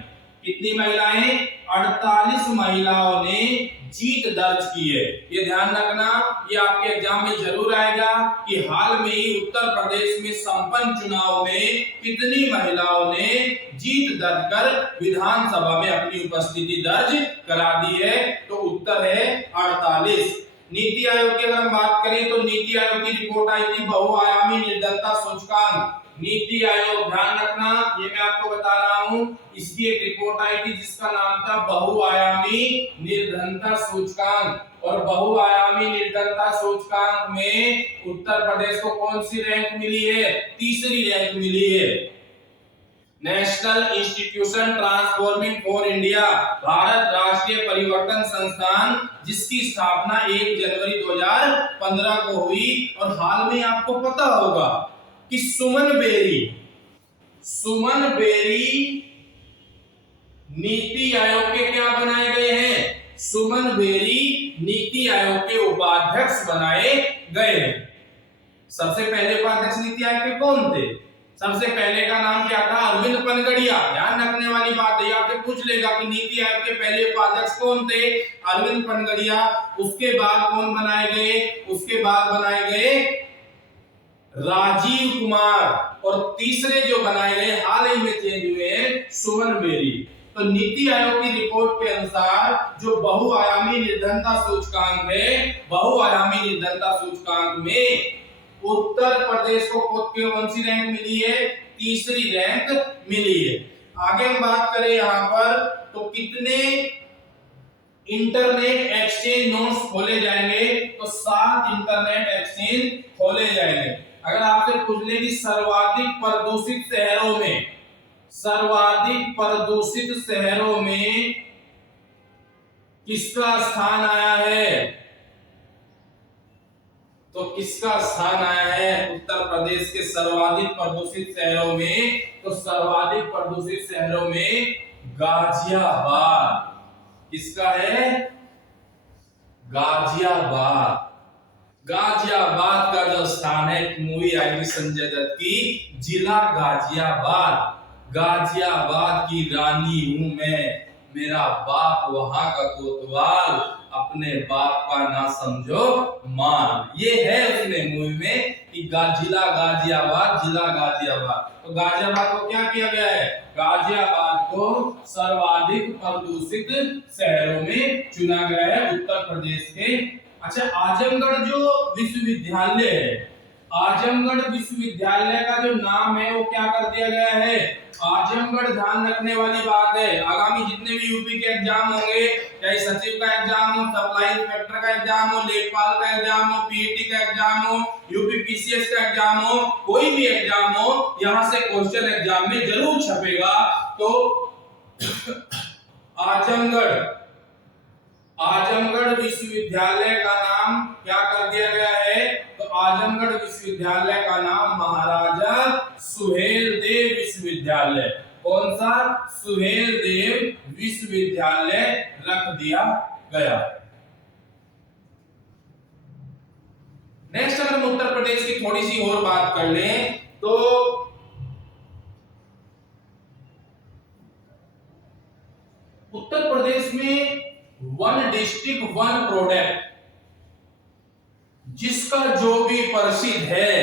कितनी महिलाएं? 48 महिलाओं ने जीत दर्ज की है। ये ध्यान रखना, ये आपके एग्जाम में जरूर आएगा कि हाल में ही उत्तर प्रदेश में संपन्न चुनाव में कितनी महिलाओं ने जीत दर्ज कर विधानसभा में अपनी उपस्थिति दर्ज करा दी है। तो उत्तर है 48। नीति आयोग की अगर हम बात करें तो नीति आयोग की रिपोर्ट आई थी बहुआयामी निर्धनता सूचकांक। नीति आयोग, ध्यान रखना, ये मैं आपको बता रहा हूं, इसकी एक रिपोर्ट आई थी जिसका नाम था बहुआयामी निर्धनता सूचकांक। और बहुआयामी निर्धनता सूचकांक में उत्तर प्रदेश को कौन सी रैंक मिली है? तीसरी रैंक मिली है। National institution transforming for India, Bharat राष्ट्रीय परिवर्तन संस्थान, जिसकी स्थापना 1 जनवरी 2015 को हुई। और हाल में आपको पता होगा कि सुमन बेरी नीति आयोग के क्या बनाए गए हैं? सुमन बेरी नीति आयोग के उपाध्यक्ष बनाए गए हैं। सबसे पहले उपाध्यक्ष नीति आयोग के कौन थे? सबसे पहले का नाम क्या था? अरविंद पनगड़िया। ध्यान रखने वाली बात है, आपसे पूछ लेगा कि नीति आयोग के पहले उपाध्यक्ष कौन थे? अरविंद पनगड़िया। उसके बाद कौन बनाए गए? उसके बाद बनाए गए राजीव कुमार। और तीसरे जो बनाए गए हाल ही में चेंज हुए हैं, सुमन बेरी। तो नीति आयोग की रिपोर्ट के अनुसार जो बहुआयामी निर्धनता सूचकांक है, बहुआयामी निर्धनता सूचकांक में उत्तर प्रदेश को कौन सी रैंक मिली है? तीसरी रैंक मिली है। आगे हम बात करें यहां पर तो कितने इंटरनेट एक्सचेंज नोड्स खोले जाएंगे? तो 7 इंटरनेट एक्सचेंज खोले जाएंगे। अगर आपसे पूछ ले कि सर्वाधिक प्रदूषित शहरों में किसका स्थान आया है? तो किसका स्थान आया है उत्तर प्रदेश के सर्वाधिक प्रदूषित शहरों में? तो सर्वाधिक प्रदूषित शहरों में गाजियाबाद। किसका है? गाजियाबाद। गाजियाबाद का जो शान है। एक मूवी आई थी संजय दत्त की, जिला गाजियाबाद, गाजियाबाद की रानी हूं मैं, मेरा बाप वहां का कोतवाल, अपने बाप का ना समझो मान। ये है उसने मूवी में कि जिला गाजियाबाद, जिला गाजियाबाद। तो गाजियाबाद को क्या किया गया है? गाजियाबाद को सर्वाधिक प्रदूषित शहरों में चुना गया है उत्तर प्रदेश के। अच्छा, आजमगढ़ जो विश्वविद्यालय है, आजमगढ़ विश्वविद्यालय का जो नाम है वो क्या कर दिया गया है? आजमगढ़। ध्यान रखने वाली बात है, आगामी जितने भी यूपी के एग्जाम होंगे, चाहे सचिव का एग्जाम हो, सप्लाई इंस्पेक्टर का एग्जाम हो, लेखपाल का एग्जाम हो, पीईटी का एग्जाम हो, यूपी पीसीएस का एग्जाम हो, कोई भी एग्जाम हो, यहां से क्वेश्चन एग्जाम में जरूर छपेगा। तो आजमगढ़, आजमगढ़ विश्वविद्यालय का नाम क्या कर दिया गया है? तो आजमगढ़ विश्वविद्यालय का नाम महाराजा सुहेलदेव विश्वविद्यालय, कौन सा? सुहेलदेव विश्वविद्यालय रख दिया गया। नेक्स्ट अगर हम उत्तर प्रदेश की थोड़ी सी और बात कर लें तो उत्तर प्रदेश में वन डिस्ट्रिक्ट वन प्रोडक्ट, जिसका जो भी प्रसिद्ध है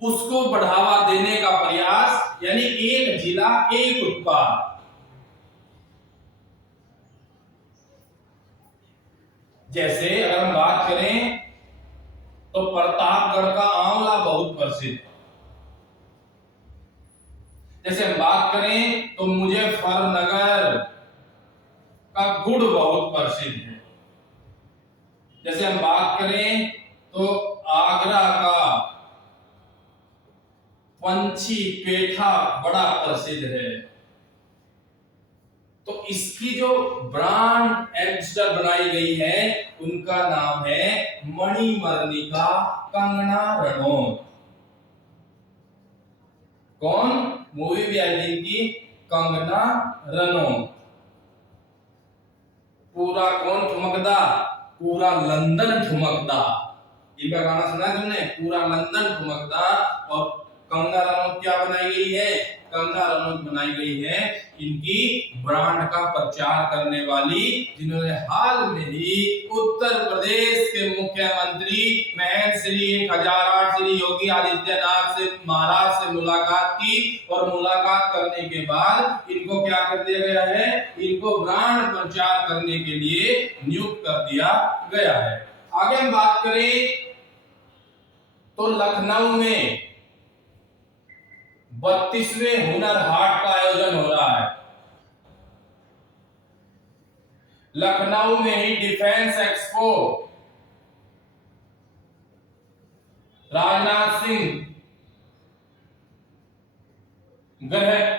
उसको बढ़ावा देने का प्रयास, यानी एक जिला एक उत्पाद। जैसे अगर हम बात करें तो प्रतापगढ़ का आंवला बहुत प्रसिद्ध। जैसे हम बात करें तो मुजफ्फरनगर का गुड़ बहुत प्रसिद्ध है। जैसे हम बात करें तो आगरा का पंछी पेठा बड़ा प्रसिद्ध है। तो इसकी जो ब्रांड एम्बेसडर बनाई गई है उनका नाम है मणिमर्णिका कंगना रनौत। कौन? मूवी भी आई थी कि कंगना रनौत। पूरा कौन ठुमकदा? पूरा लंदन ठुमकदा। इनका गाना सुना है तुमने? पूरा लंदन ठुमकदा। और कंगना रनौत क्या बनाई गई है? कंगना रनौत बनाई गई है इनकी ब्रांड का प्रचार करने वाली, जिन्होंने हाल में ही उत्तर प्रदेश के मुख्यमंत्री महेंद्र श्री 1008 श्री योगी आदित्यनाथ से महाराज से मुलाकात की। और मुलाकात करने के बाद इनको क्या कर दिया गया है? इनको ब्रांड प्रचार करने के लिए नियुक्त कर दिया गया है। आगे हम बात करें तो लखनऊ में 32वें हुनर हाट का आयोजन हो रहा है। लखनऊ में ही डिफेंस एक्सपो, राजनाथ सिंह गृह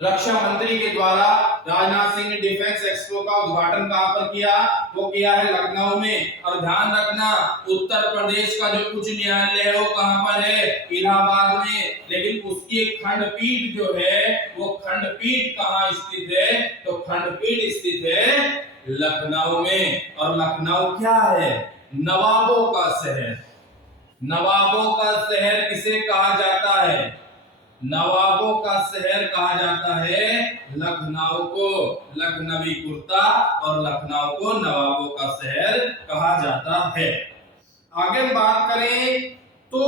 रक्षा मंत्री के द्वारा राजनाथ सिंह ने डिफेंस एक्सपो का उद्घाटन कहां पर किया? वो किया है लखनऊ में। और ध्यान रखना, उत्तर प्रदेश का जो उच्च न्यायालय है वो कहां पर है? इलाहाबाद में। लेकिन उसकी एक खंडपीठ जो है वो खंडपीठ कहां स्थित है? तो खंडपीठ स्थित है लखनऊ में। और लखनऊ क्या है? नवाबों का शहर। नवाबों का शहर किसे कहा जाता है? नवाबों का शहर कहा जाता है लखनऊ को। लखनवी कुर्ता और लखनऊ को नवाबों का शहर कहा जाता है। आगे हम बात करें तो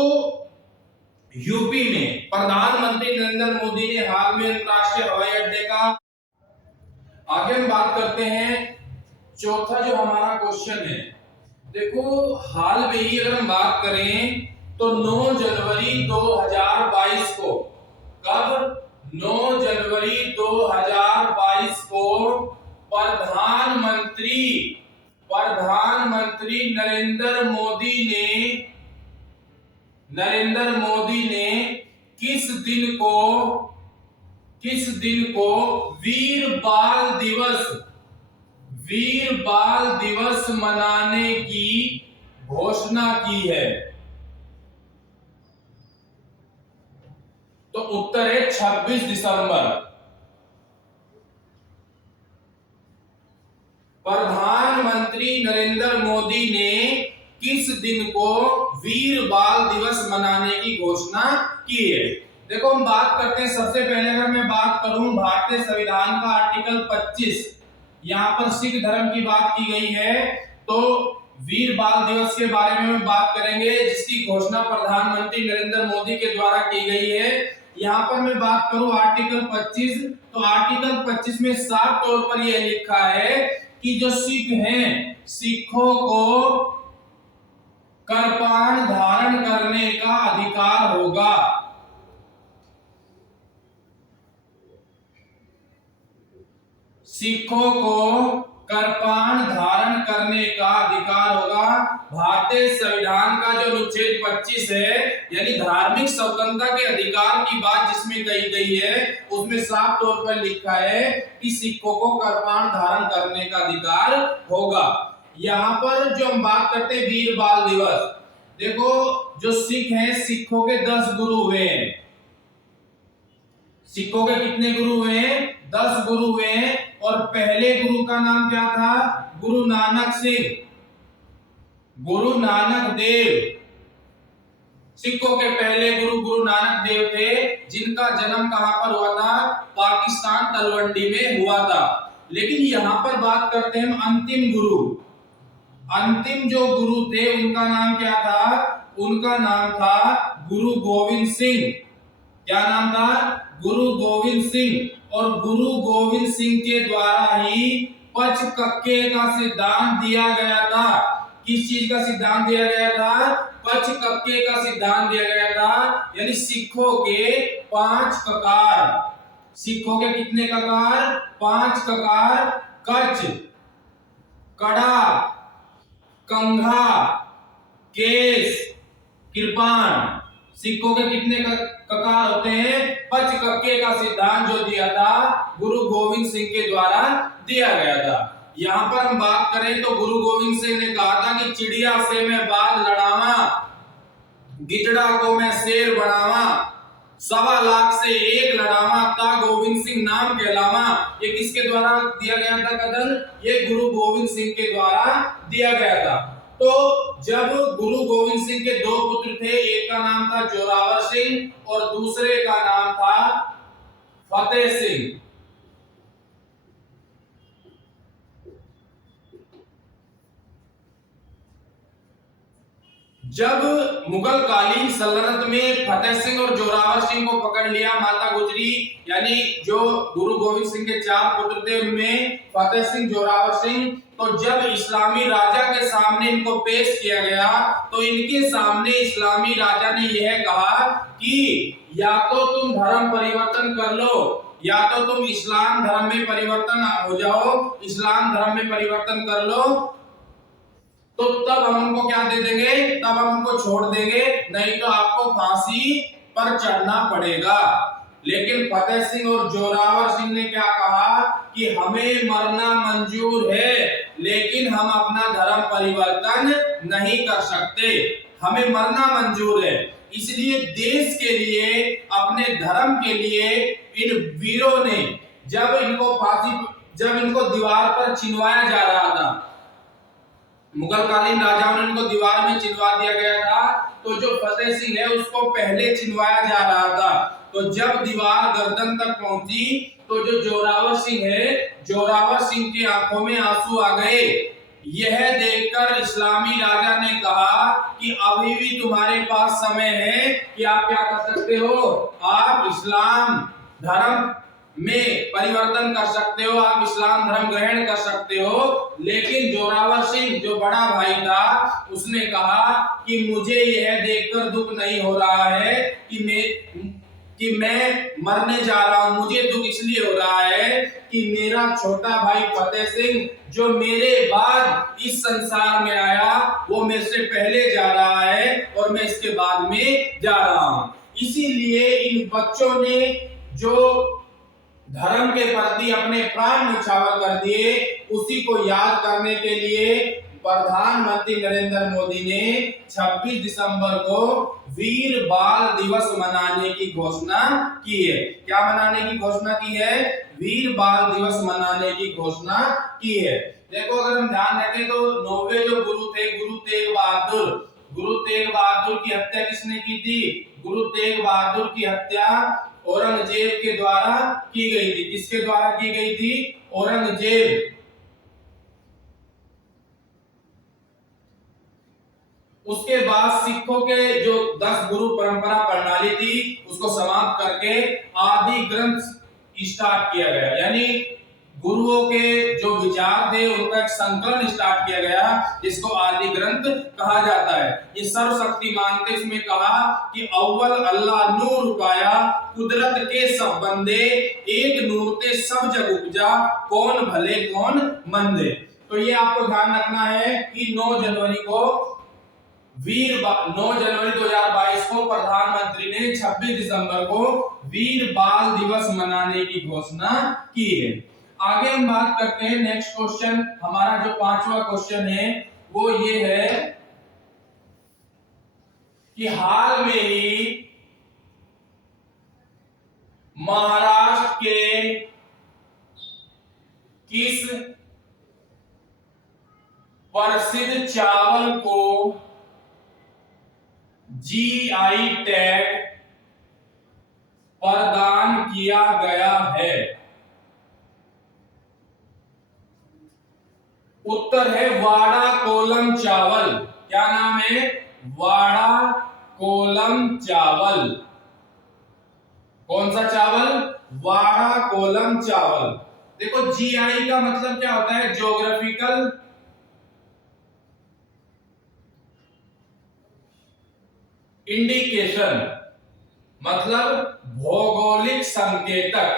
यूपी में प्रधानमंत्री नरेंद्र मोदी ने हाल में अंतरराष्ट्रीय हवाई अड्डे का, आगे हम बात करते हैं चौथा जो हमारा क्वेश्चन है। देखो हाल में ही अगर हम बात करें तो 9 जनवरी 2022 को, कब? 9 जनवरी 2022 को प्रधानमंत्री नरेंद्र मोदी ने किस दिन को वीर बाल दिवस मनाने की घोषणा की है? तो उत्तर है 26 दिसंबर। प्रधानमंत्री नरेंद्र मोदी ने किस दिन को वीर बाल दिवस मनाने की घोषणा की है। देखो हम बात करते हैं, सबसे पहले अगर मैं बात करूं भारतीय संविधान का आर्टिकल 25, यहाँ पर सिख धर्म की बात की गई है, तो वीर बाल दिवस के बारे में बात करेंगे जिसकी घोषणा प्रधानमंत्री नरेंद्र मोदी के द्वारा की गई है। यहाँ पर मैं बात करूं आर्टिकल 25, तो आर्टिकल 25 में साफ तौर पर यह लिखा है कि जो सिख हैं, सिखों को करपान धारण करने का अधिकार होगा। सिखों को करपान धारण करने का अधिकार होगा। भारतीय संविधान का जो अनुच्छेद 25 है, यानी धार्मिक स्वतंत्रता के अधिकार की बात जिसमें कही गई है, उसमें साफ तौर पर लिखा है कि सिखों को करपान धारण करने का अधिकार होगा। यहाँ पर जो हम बात करते हैं वीर बाल दिवस, देखो जो सिख हैं, सिखों के 10 गुरु हुए हैं। सिखों के कितने गुरु हुए हैं? 10 गुरु हुए हैं। और पहले गुरु का नाम क्या था? गुरु नानक सिंह, गुरु नानक देव। सिखों के पहले गुरु गुरु नानक देव थे, जिनका जन्म कहां पर हुआ था? पाकिस्तान तलवंडी में हुआ था। लेकिन यहां पर बात करते हैं हम अंतिम गुरु। अंतिम जो गुरु थे उनका नाम क्या था? उनका नाम था गुरु गोविंद सिंह। क्या नाम था? गुरु गोविंद सिंह। और गुरु गोविंद सिंह के द्वारा ही पचकक्के का सिद्धांत दिया गया था। किस चीज का सिद्धांत दिया गया था? पचकक्के का सिद्धांत दिया गया था, यानी सिखों के 5 ककार। सिखों के कितने ककार? 5 ककार। कच, कड़ा, कंघा, केस, कृपाण। सिखों के कितने ककार होते हैं? पचकक्के का सिद्धांत जो दिया था गुरु गोविंद सिंह के द्वारा दिया गया था। यहाँ पर हम बात करें तो गुरु गोविंद सिंह ने कहा था कि चिड़िया से मैं बाज लड़ावा, गिजड़ा को मैं शेर बनावा, 1.25 लाख से 1 लड़ावा, ता गोविंद सिंह नाम कहलावा। ये किसके द्वारा दिया गया था कथन? ये गुरु गोविंद सिंह के द्वारा दिया गया था। तो जब गुरु गोविंद सिंह के 2 पुत्र थे, एक का नाम था जोरावर सिंह और दूसरे का नाम था फतेह सिंह। जब मुगल कालीन सल्तनत में फतेह सिंह और जोरावर सिंह को पकड़ लिया, माता गुजरी यानी जो गुरु गोविंद सिंह के 4 पुत्र थे उनमें फतेह सिंह, जोरावर सिंह, तो जब इस्लामी राजा के सामने इनको पेश किया गया तो इनके सामने इस्लामी राजा ने यह कहा कि या तो तुम धर्म परिवर्तन कर लो, या तो तुम इस्लाम धर्म में परिवर्तन हो जाओ, इस्लाम धर्म में परिवर्तन कर लो, तो तब हम उनको क्या दे देंगे? तब हम उनको छोड़ देंगे, नहीं तो आपको फांसी पर चढ़ना पड़ेगा। लेकिन फतेह सिंह और जोरावर सिंह ने क्या कहा कि हमें मरना मंजूर है, लेकिन हम अपना धर्म परिवर्तन नहीं कर सकते। हमें मरना मंजूर है, इसलिए देश के लिए, अपने धर्म के लिए इन वीरों ने जब इनको दीवार पर चिनवाया जा रहा था, मुगल कालीन राजाओं ने इनको दीवार में चिनवा दिया गया था, तो जो फतेह सिंह है उसको पहले चिनवाया जा रहा था। तो जब दीवार गर्दन तक पहुंची तो जो जोरावर सिंह है, जोरावर सिंह की आंखों में आंसू आ गए। यह देखकर इस्लामी राजा ने कहा कि अभी भी तुम्हारे पास समय है कि आप क्या कर सकते हो? आप इस्लाम धर्म में परिवर्तन कर सकते हो, आप इस्लाम धर्म ग्रहण कर सकते हो। लेकिन जोरावर सिंह जो बड़ा भाई था उसने कहा कि मुझे यह देखकर दुख नहीं हो रहा है कि मैं मरने जा रहा हूं। मुझे दुख इसलिए हो रहा है कि मेरा छोटा भाई फतेह सिंह जो मेरे बाद इस संसार में आया, वो मेरे से पहले जा रहा है और मैं इसके बाद में जा रहा हूं। इसीलिए इन बच्चों ने जो धर्म के प्रति अपने प्राण न्यौछावर कर दिए, उसी को याद करने के लिए प्रधानमंत्री नरेंद्र मोदी ने 26 दिसंबर को वीर बाल दिवस मनाने की घोषणा की है। क्या मनाने की घोषणा की है? वीर बाल दिवस मनाने की घोषणा की है। देखो अगर हम ध्यान रखें तो 90 जो गुरु थे, गुरु तेग बहादुर की हत्या किसने की थी? गुरु तेग बहादुर की हत्या औरंगजेब के द्वारा की गई थी। किसके द्वारा की गई थी? औरंगजेब। उसके बाद सिखों के जो 10 गुरु परंपरा प्रणाली थी उसको समाप्त करके आदि ग्रंथ स्टार्ट किया गया, यानी गुरुओं के जो विचार थे उनका एक संकलन स्टार्ट किया गया जिसको आदि ग्रंथ कहा जाता है। ये सर्वशक्तिमान थे, इसमें कहा कि अव्वल अल्लाह नूर पाया, कुदरत के सब बंदे, एक नूर ते सब जग उपजा, कौन भले कौन मंदे। तो ये आपको ध्यान रखना है कि 9 जनवरी 2022 को प्रधानमंत्री ने 26 दिसंबर को वीर बाल दिवस मनाने की घोषणा की है। आगे हम बात करते हैं नेक्स्ट क्वेश्चन, हमारा जो 5वां क्वेश्चन है वो ये है कि हाल में ही महाराष्ट्र के किस प्रसिद्ध चावल को जीआई टैग प्रदान किया गया है? उत्तर है वाड़ा कोलम चावल। क्या नाम है? वाड़ा कोलम चावल। कौन सा चावल? वाड़ा कोलम चावल। देखो जीआई का मतलब क्या होता है? ज्योग्राफिकल इंडिकेशन, मतलब भौगोलिक संकेतक।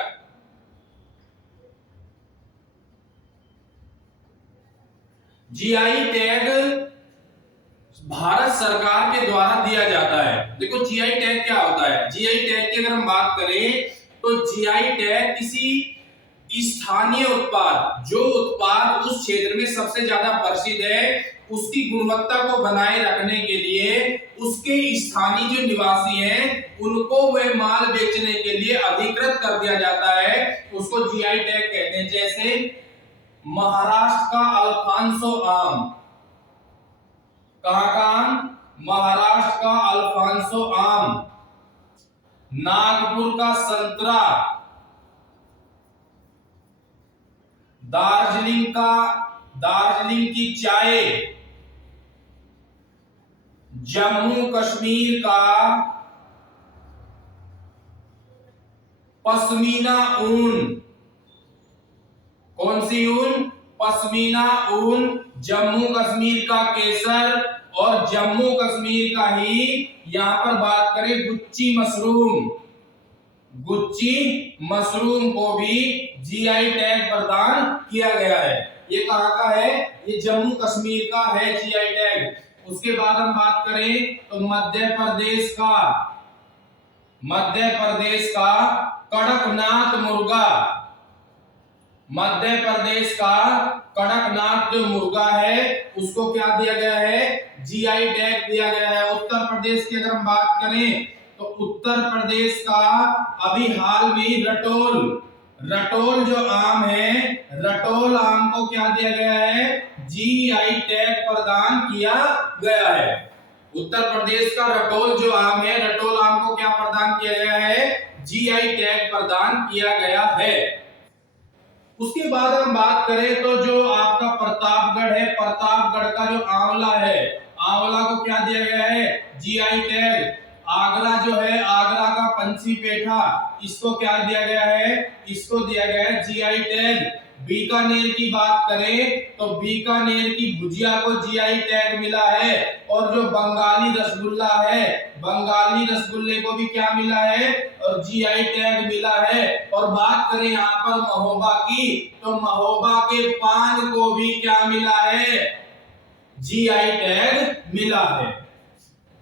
जीआई टैग भारत सरकार के द्वारा दिया जाता है। देखो जीआई टैग क्या होता है? जीआई टैग की अगर हम बात करें तो जीआई टैग किसी स्थानीय उत्पाद, जो उत्पाद उस क्षेत्र में सबसे ज्यादा प्रसिद्ध है, उसकी गुणवत्ता को बनाए रखने के लिए उसके स्थानीय जो निवासी हैं उनको वह माल बेचने के लिए अधिकृत कर दिया जाता है, उसको जीआई टैग कहते हैं। जैसे महाराष्ट्र का अल्फांसो आम। कहां का आम? महाराष्ट्र का अल्फांसो आम। नागपुर का संतरा, दार्जिलिंग की चाय, जम्मू कश्मीर का पश्मीना ऊन। कौन सी ऊन? पश्मीना ऊन। जम्मू कश्मीर का केसर, और जम्मू कश्मीर का ही यहां पर बात करें गुच्ची मशरूम, गुच्ची मशरूम को भी जीआई टैग प्रदान किया गया है। ये कहां का है? ये जम्मू कश्मीर का है जीआई टैग। उसके बाद हम बात करें तो मध्य प्रदेश का कड़कनाथ मुर्गा, मध्य प्रदेश का कड़कनाथ जो मुर्गा है उसको क्या दिया गया है? जीआई टैग दिया गया है। उत्तर प्रदेश की अगर हम बात करें तो उत्तर प्रदेश का अभी हाल में रटोल जो आम है, रटोल आम को क्या दिया गया है? जीआई टैग प्रदान किया गया है। उत्तर प्रदेश का रटोल जो आम है, रटोल आम को क्या प्रदान किया गया है? जीआई टैग प्रदान किया गया है। उसके बाद हम बात करें तो जो आपका प्रतापगढ़ है, प्रतापगढ़ का जो आंवला है, आंवला को क्या दिया गया है? GI tag. आगरा जो है, आगरा का पंछी पेठा, इसको क्या दिया गया है? इसको दिया गया है जीआई टैग। बीकानेर की बात करें तो बीकानेर की भुजिया को जीआई टैग मिला है, और जो बंगाली रसगुल्ला है, बंगाली रसगुल्ले को भी क्या मिला है? और जीआई टैग मिला है। और बात करें यहाँ पर महोबा की तो महोबा के पान को भी क्या मिला है? जीआई टैग मिला है।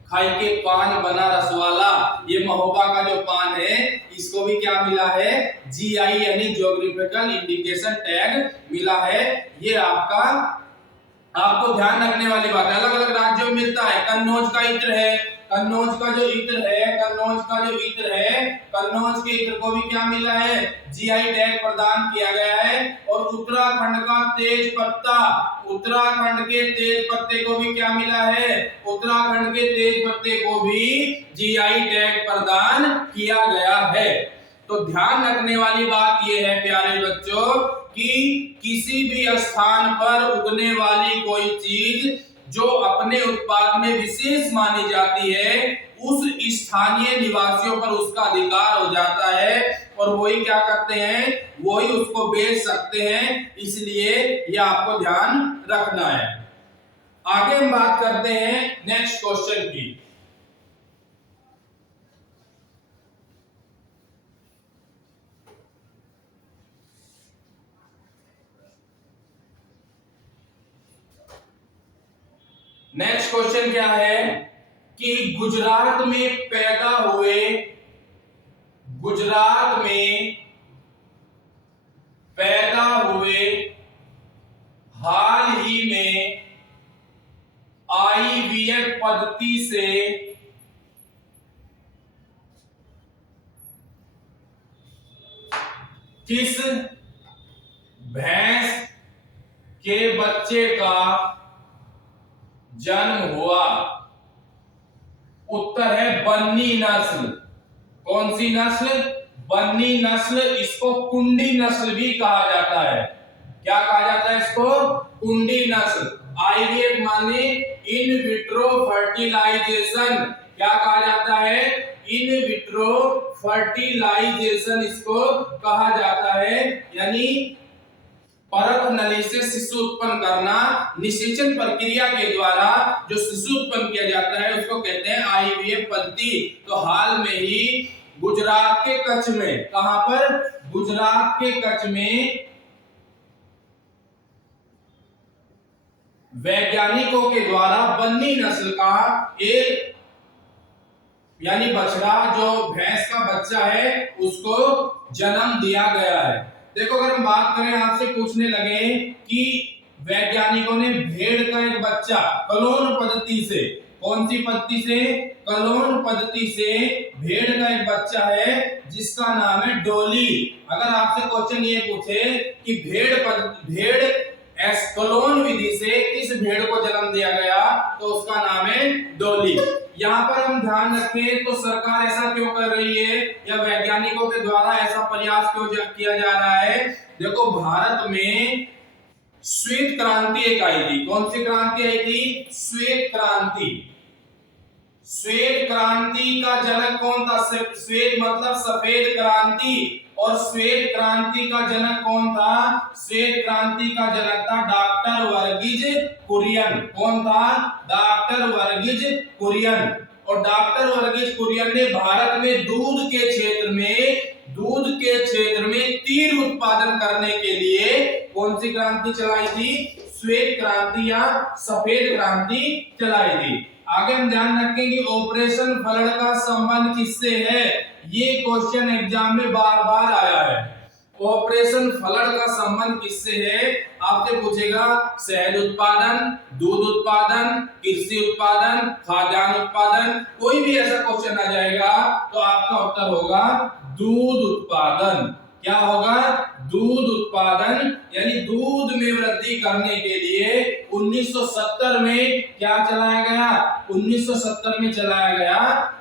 खाई के पान बना रसवाला, ये महोबा का जो पान है इसको भी क्या मिला है? जीआई यानी ज्योग्राफिकल इंडिकेशन टैग मिला है। ये आपको ध्यान रखने वाली बात है। अलग अलग राज्यों में मिलता है। कन्नौज का इत्र है, कन्नौज का जो इत्र है, कन्नौज के इत्र को भी क्या मिला है, जीआई टैग प्रदान किया गया है। और उत्तराखंड का तेज पत्ता, उत्तराखंड के तेज पत्ते को भी क्या मिला है, उत्तराखंड के तेज पत्ते को भी जीआई टैग प्रदान किया गया है। तो ध्यान रखने वाली बात यह है प्यारे बच्चों कि किसी भी स्थान पर उगने वाली कोई चीज जो अपने उत्पाद में विशेष मानी जाती है, उस स्थानीय निवासियों पर उसका अधिकार हो जाता है और वही क्या करते हैं, वही उसको बेच सकते हैं। इसलिए यह आपको ध्यान रखना है। आगे हम बात करते हैं नेक्स्ट क्वेश्चन की। नेक्स्ट क्वेश्चन क्या है कि गुजरात में पैदा हुए हाल ही में आईवीएफ पद्धति से किस भैंस के बच्चे का जन्म हुआ? उत्तर है बन्नी नस्ल। कौन सी नस्ल? बन्नी नस्ल। इसको कुंडी नस्ल भी कहा जाता है। क्या कहा जाता है इसको? कुंडी नस्ल। आईवीएफ माने इन विट्रो फर्टिलाइजेशन। क्या कहा जाता है? इन विट्रो फर्टिलाइजेशन इसको कहा जाता है, यानी परख नली से शिशु उत्पन्न करना, निषेचन प्रक्रिया के द्वारा जो शिशु उत्पन्न किया जाता है उसको कहते हैं आईवीएफ पद्धति। तो हाल में ही गुजरात के कच्छ में, कहां पर? गुजरात के कच्छ में वैज्ञानिकों के द्वारा बन्नी नस्ल का एक यानी बछड़ा, जो भैंस का बच्चा है, उसको जन्म दिया गया है। देखो अगर हम बात करें, आपसे पूछने लगे कि वैज्ञानिकों ने भेड़ का एक बच्चा क्लोन पद्धति से, कौन सी पद्धति से? क्लोन पद्धति से भेड़ का एक बच्चा है जिसका नाम है डोली। अगर आपसे क्वेश्चन ये पूछे कि भेड़ क्लोन विधि से किस भेड़ को जन्म दिया गया, तो उसका नाम है डोली। यहाँ पर हम ध्यान रखें तो सरकार ऐसा क्यों कर रही है या वैज्ञानिकों के द्वारा ऐसा प्रयास क्यों किया जा रहा है? देखो भारत में श्वेत क्रांति एक आई थी। कौन सी क्रांति आई थी? श्वेत क्रांति। श्वेत क्रांति का जनक कौन था? श्वेत मतलब सफेद क्रांति। और श्वेत क्रांति का जनक कौन था? श्वेत क्रांति का जनक था डॉक्टर वर्गीज कुरियन। कौन था? डॉक्टर वर्गीज कुरियन। और डॉक्टर वर्गीज कुरियन ने भारत में दूध के क्षेत्र में तीर उत्पादन करने के लिए कौन सी क्रांति चलाई थी? श्वेत क्रांति या सफेद क्रांति चलाई थी। आगे हम ध्यान रखें कि ऑपरेशन फ्लड का संबंध किससे है? ये क्वेश्चन एग्जाम में बार बार आया है। ऑपरेशन फ्लड का संबंध किससे है? आपसे पूछेगा शहद उत्पादन, दूध उत्पादन, कृषि उत्पादन, खाद्यान्न उत्पादन, कोई भी ऐसा क्वेश्चन आ जाएगा तो आपका उत्तर होगा दूध उत्पादन। क्या होगा? दूध उत्पादन, यानी दूध में वृद्धि करने के लिए 1970 में क्या चलाया गया? 1970 में चलाया गया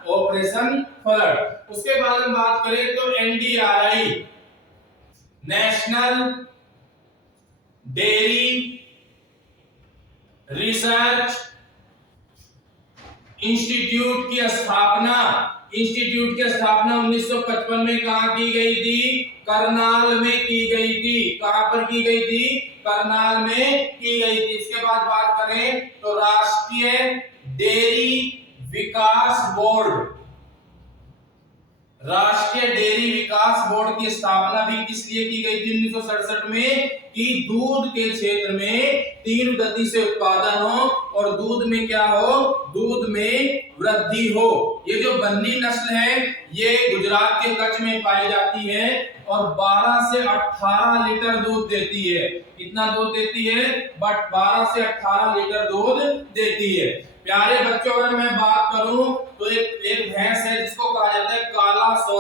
ऑपरेशन फ्लड। उसके बाद हम बात करें तो NDRI, national dairy research institute की स्थापना 1955 में कहां की गई थी? करनाल में की गई थी। कहां पर की गई थी? करनाल में की गई थी। इसके बाद बात करें तो राष्ट्रीय डेयरी विकास बोर्ड, राष्ट्रीय डेयरी विकास बोर्ड की स्थापना भी किस लिए की गई थी 1967 में? कि दूध के क्षेत्र में तीव्र गति से उत्पादन हो और दूध में क्या हो? दूध में वृद्धि हो। ये जो बन्नी नस्ल है ये गुजरात के कच्छ में पाई जाती है और 12 से 18 लीटर दूध देती है। कितना दूध देती है? 12 से 18 लीटर दूध देती है। प्यारे बच्चों अगर मैं बात करूं तो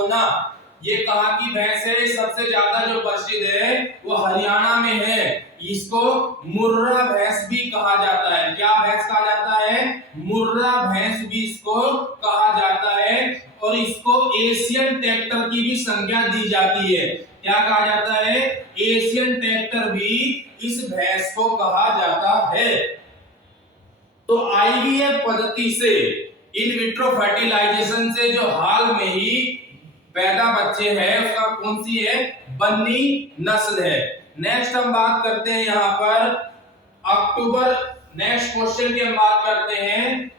योजना। ये कहाँ की भैंस है? सबसे ज्यादा जो प्रसिद्ध है वो हरियाणा में है। इसको मुर्रा भैंस भी कहा जाता है। क्या भैंस कहा जाता है? मुर्रा भैंस भी इसको कहा जाता है। और इसको एशियन ट्रैक्टर की भी संज्ञा दी जाती है। क्या कहा जाता है? एशियन ट्रैक्टर भी इस भैंस को कहा जाता है। तो आईवीएफ पद्धति से, इन विट्रो फर्टिलाइजेशन से जो हाल में ही पैदा बच्चे हैं उसका कौन सी है? बन्नी नस्ल है। नेक्स्ट हम बात करते हैं यहां पर अक्टूबर, नेक्स्ट क्वेश्चन की हम बात करते हैं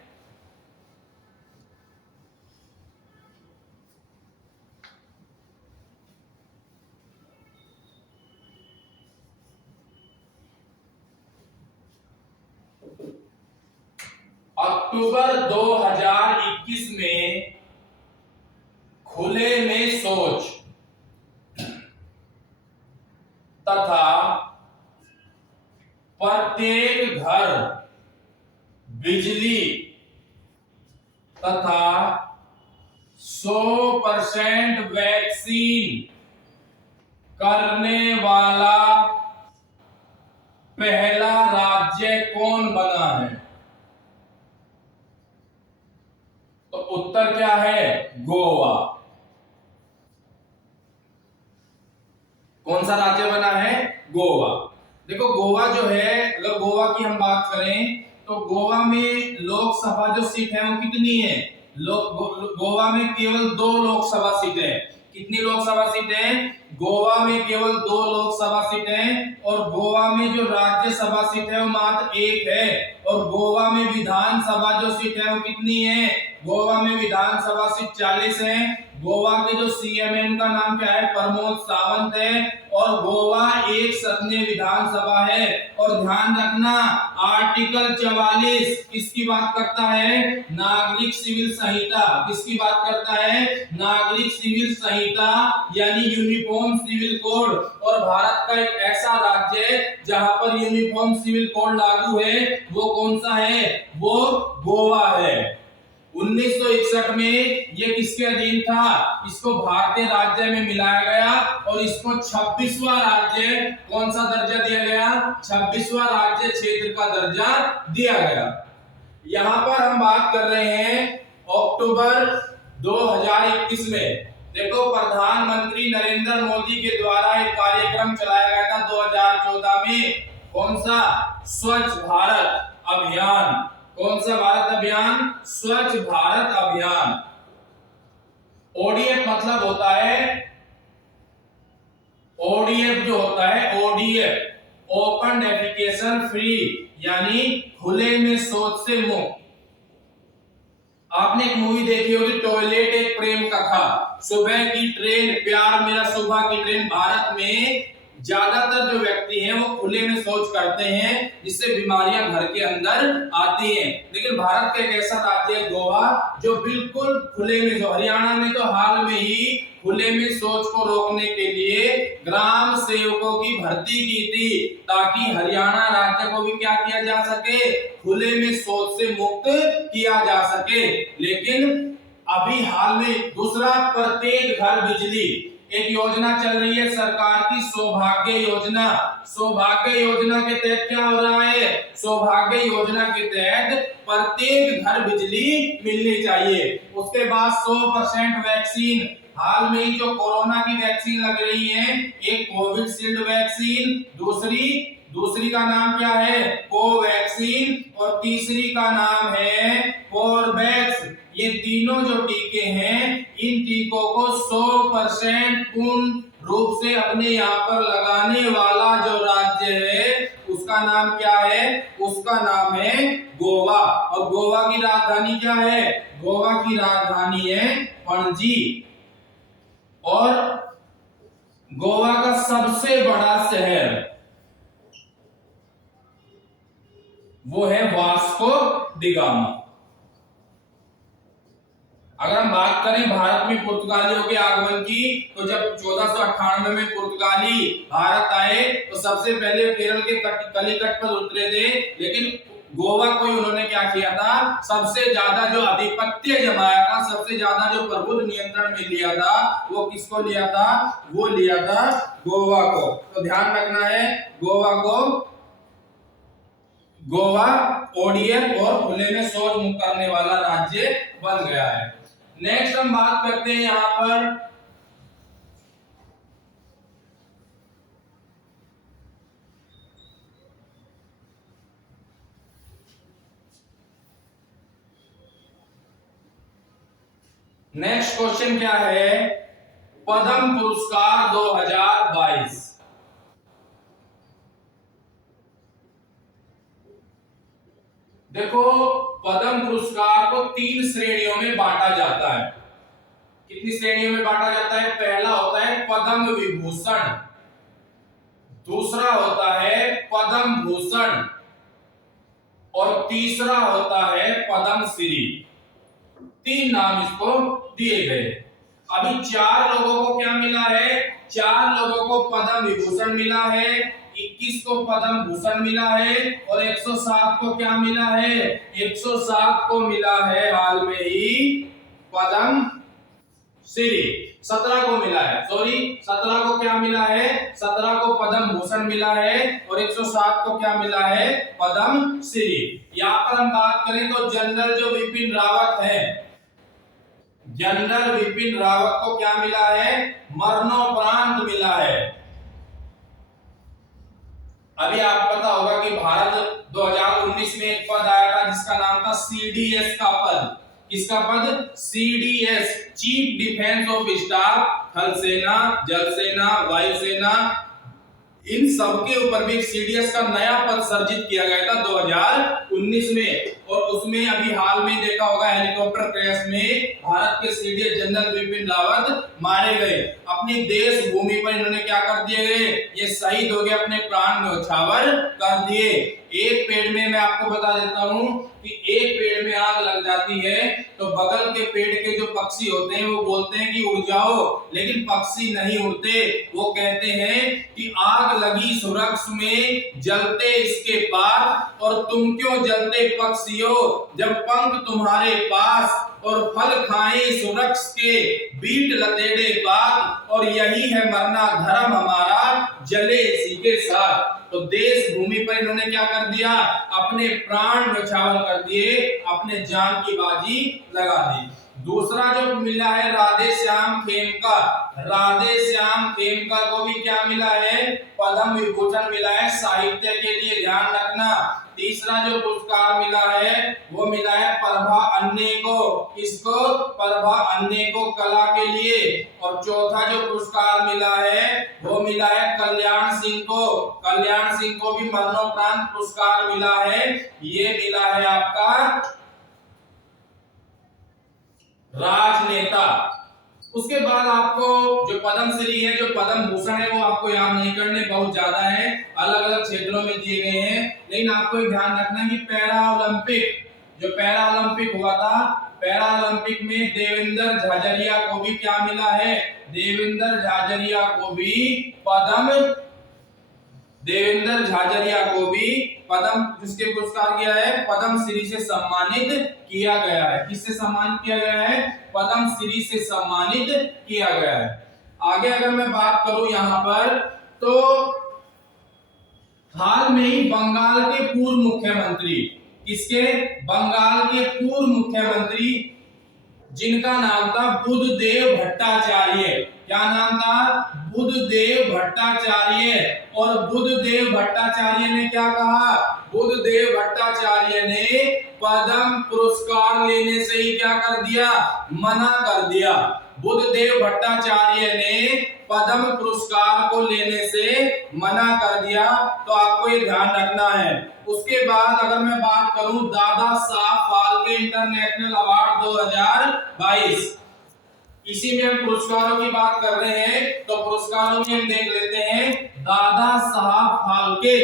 अक्टूबर 2021 में खुले में शौच तथा प्रत्येक घर बिजली तथा 100% वैक्सीन करने वाला पहला राज्य कौन बना है? तो उत्तर क्या है? गोवा। कौन सा राज्य बना है? गोवा। देखो गोवा जो है, अगर गोवा की हम बात करें तो गोवा में लोकसभा जो सीट है वो कितनी है? गोवा में केवल 2 लोकसभा सीटें हैं। कितनी लोकसभा सीटें? गोवा में केवल 2 लोकसभा सीटें। और गोवा में जो राज्यसभा सीट है वो मात्र 1 है। और गोवा में विधानसभा जो सीट है वो कितनी है? गोवा में विधानसभा सीट 40 है। गोवा के जो सीएम है उनका नाम क्या है? प्रमोद सावंत है। और गोवा एक सदनीय विधानसभा है। और ध्यान रखना, आर्टिकल 44 किसकी बात करता है? नागरिक सिविल संहिता। किसकी बात करता है? नागरिक सिविल संहिता यानी यूनिफॉर्म सिविल कोड। और भारत का एक ऐसा राज्य है जहां पर यूनिफॉर्म सिविल कोड लागू है, वो कौन सा है? वो गोवा है। 1961 में ये किसके अधीन था? इसको भारतीय राज्य में मिलाया गया और इसको 26वां राज्य, कौन सा दर्जा दिया गया? 26वां राज्य क्षेत्र का दर्जा दिया गया। यहां पर हम बात कर रहे हैं अक्टूबर 2021 में। देखो प्रधानमंत्री नरेंद्र मोदी के द्वारा एक कार्यक्रम चलाया गया था 2014 में। कौन सा? स्वच्छ भारत अभियान। कौन सा भारत अभियान? स्वच्छ भारत अभियान। ओडीएफ मतलब होता है, ओडीएफ जो होता है, ओडीएफ ओपन डेफिकेशन फ्री यानी खुले में शौच से मुक्त। आपने एक मूवी देखी होगी टॉयलेट एक प्रेम कथा। सुबह की ट्रेन, प्यार मेरा सुबह की ट्रेन। भारत में ज्यादातर जो व्यक्ति हैं वो खुले में शौच करते हैं जिससे बीमारियां घर के अंदर आती हैं। लेकिन भारत का एक ऐसा राज्य है गोवा जो बिल्कुल खुले में, जो हरियाणा में तो हाल में ही खुले में शौच को रोकने के लिए ग्राम सेवकों की भर्ती की थी ताकि हरियाणा राज्य को भी क्या किया जा सके? खुले में शौच से मुक्त किया जा सके। लेकिन अभी हाल में दूसरा, प्रत्येक घर बिजली, एक योजना चल रही है सरकार की, सौभाग्य योजना। सौभाग्य योजना के तहत क्या हो रहा है? सौभाग्य योजना के तहत प्रत्येक घर बिजली मिलनी चाहिए। उसके बाद 100% वैक्सीन। हाल में ही जो कोरोना की वैक्सीन लग रही है, एक कोविशील्ड वैक्सीन, दूसरी का नाम क्या है? कोवैक्सीन। और तीसरी का नाम है कोर्बेवैक्स। ये तीनों जो टीके हैं, इन टीकों को 100% पूर्ण रूप से अपने यहाँ पर लगाने वाला जो राज्य है उसका नाम क्या है? उसका नाम है गोवा। और गोवा की राजधानी क्या है? गोवा की राजधानी है पणजी। और गोवा का सबसे बड़ा शहर वो है वास्को डी गामा। अगर हम बात करें भारत में पुर्तगालियों के आगमन की, तो जब 1498 में पुर्तगाली भारत आए तो सबसे पहले केरल के कलिकट पर उतरे थे। लेकिन गोवा को ही उन्होंने क्या किया था, सबसे ज्यादा जो आधिपत्य जमाया था, सबसे ज्यादा जो प्रभुत्व नियंत्रण में लिया था, वो किसको लिया था, वो लिया था गोवा को। तो ध्यान रखना है, गोवा को, गोवा ओडीएफ और खुले में शौच मुक्त करने वाला राज्य बन गया है। नेक्स्ट हम बात करते हैं यहां पर नेक्स्ट क्वेश्चन क्या है, पद्म पुरस्कार 2022। देखो पद्म पुरस्कार को 3 श्रेणियों में बांटा जाता है। कितनी श्रेणियों में बांटा जाता है, पहला होता है पद्म विभूषण, दूसरा होता है पद्म भूषण और तीसरा होता है पद्म श्री। 3 नाम इसको दिए गए। अभी 4 लोगों को क्या मिला है, 4 लोगों को पद्म विभूषण मिला है, 21 को पद्म भूषण मिला है और 107 को क्या मिला है, 107 को मिला है हाल में ही पद्म श्री। 17 को मिला है, सॉरी 17 को क्या मिला है, 17 को पद्म भूषण मिला है और 107 को क्या मिला है, पद्म श्री। यहाँ पर हम बात करें तो जनरल जो विपिन रावत है, जनरल विपिन रावत को क्या मिला है, मरणोपरांत मिला है। अभी आपको पता होगा कि भारत 2019 में एक पद आया था जिसका नाम था सीडीएस का पद। किसका पद, CDS, chief defence of staff. थल सेना, जल सेना, वायुसेना, इन सबके ऊपर भी सीडीएस का नया पद सर्जित किया गया था 2019 में। और उसमें अभी हाल में देखा होगा हेलीकॉप्टर क्रैश में भारत के सीडीएस जनरल विपिन रावत मारे गए। अपनी देश भूमि पर इन्होंने क्या कर दिए गए, ये शहीद हो गए, अपने प्राण न्यौछावर कर दिए। एक पेड़ में, मैं आपको बता देता हूं कि एक पेड़ में आग लग जाती है तो बगल के पेड़ के जो पक्षी होते हैं वो बोलते हैं कि उड़ जाओ, लेकिन पक्षी नहीं उड़ते। वो कहते हैं कि आग लगी सुरक्ष में जलते इसके पास, और तुम क्यों जलते पक्षियों जब पंख तुम्हारे पास, और फल खाए सुरक्ष के बीट लतेड़े पात, और यही है मरना धर्म हमारा जले इसी के साथ। तो देश भूमि पर इन्होंने क्या कर दिया, अपने प्राण न्यौछावर कर दिए, अपने जान की बाजी लगा दी। दूसरा जो मिला है राधे श्याम खेमका, राधे श्याम खेमका को भी क्या मिला है, पद्म विभूषण मिला है साहित्य के लिए, ध्यान रखना। तीसरा जो पुरस्कार मिला है वो मिला है प्रभा अन्य को, किसको, प्रभा अन्य को कला के लिए। और चौथा जो पुरस्कार मिला है वो मिला है कल्याण सिंह को, कल्याण सिंह को भी मरणोपरांत पुरस्कार मिला है। ये मिला है आपका राजनेता। उसके बाद आपको जो पद्मश्री है, जो पद्म भूषण है, वो आपको याद नहीं करने, बहुत ज्यादा है, अलग अलग क्षेत्रों में दिए गए हैं। लेकिन आपको एक ध्यान रखना है कि पैरा ओलंपिक, जो पैरा ओलंपिक हुआ था, पैरा ओलंपिक में देवेंद्र झाझरिया को भी क्या मिला है, देवेंद्र झाझरिया को भी पद्म, देवेंद्र झाझरिया को भी पद्म, जिसके पुरस्कार किया है पद्मश्री से सम्मानित किया गया है। किससे सम्मानित किया गया है, पद्मश्री से सम्मानित किया गया है। आगे अगर मैं बात करूं यहां पर, तो हाल में ही बंगाल के पूर्व मुख्यमंत्री, किसके, बंगाल के पूर्व मुख्यमंत्री जिनका नाम था बुद्धदेव भट्टाचार्य, क्या नाम था, बुद्धदेव भट्टाचार्य। और बुद्धदेव भट्टाचार्य ने क्या कहा, बुद्धदेव भट्टाचार्य ने पद्म पुरस्कार लेने से ही क्या कर दिया, मना कर दिया। बुद्धदेव भट्टाचार्य ने पद्म पुरस्कार को लेने से मना कर दिया, तो आपको ये ध्यान रखना है। उसके बाद अगर मैं बात करूं दादा साहब फाल्के इंटरनेशनल अवार्ड 2022, इसी में हम पुरस्कारों की बात कर रहे हैं, तो पुरस्कारों में हम देख लेते हैं Dada Saheb Phalke.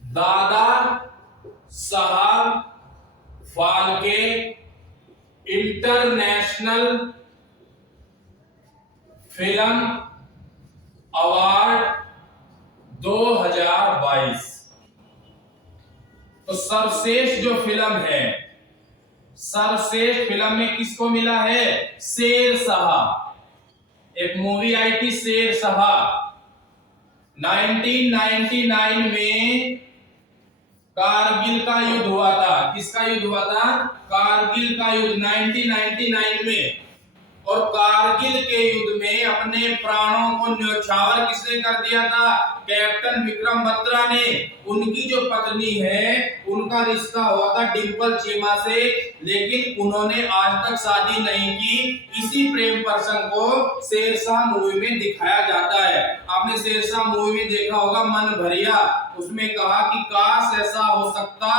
Dada Saheb Phalke international film award 2022। तो सर्वश्रेष्ठ जो फिल्म है, सर्वश्रेष्ठ फिल्म में किसको मिला है? शेरशाह। एक मूवी आई थी शेरशाह, 1999 में कारगिल का युद्ध हुआ था। किसका युद्ध हुआ था? कारगिल का युद्ध 1999 में। और कारगिल के युद्ध में अपने प्राणों को न्यौछावर किसने कर दिया था? कैप्टन विक्रम बत्रा ने। उनकी जो पत्नी है उनका रिश्ता हुआ था डिंपल चीमा से, लेकिन उन्होंने आज तक शादी नहीं की। इसी प्रेम प्रसंग को शेरशाह मूवी में दिखाया जाता है। आपने शेरशाह मूवी में देखा होगा, मन भरिया उसमें कहा कि काश ऐसा हो सकता,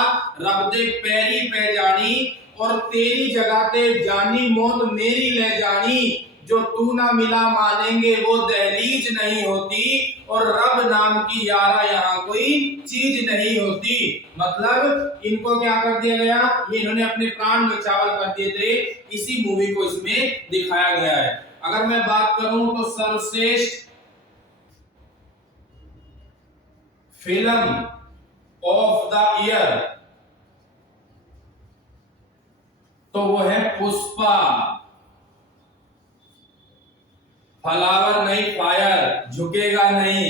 रब दे पैरी पै जानी और तेरी जगह ते जानी मौत मेरी ले जानी, जो तू ना मिला मानेंगे वो दहलीज नहीं होती, और रब नाम की यारा यहाँ कोई चीज नहीं होती। मतलब इनको क्या कर दिया गया? ये इन्होंने अपने प्राण न्यौछावर कर दिए थे। इसी मूवी को इसमें दिखाया गया है। अगर मैं बात करूं तो सर्वश्रेष्ठ फिल्म ऑफ द ईयर तो वो है पुष्पा। फ्लावर नहीं फायर, झुकेगा नहीं।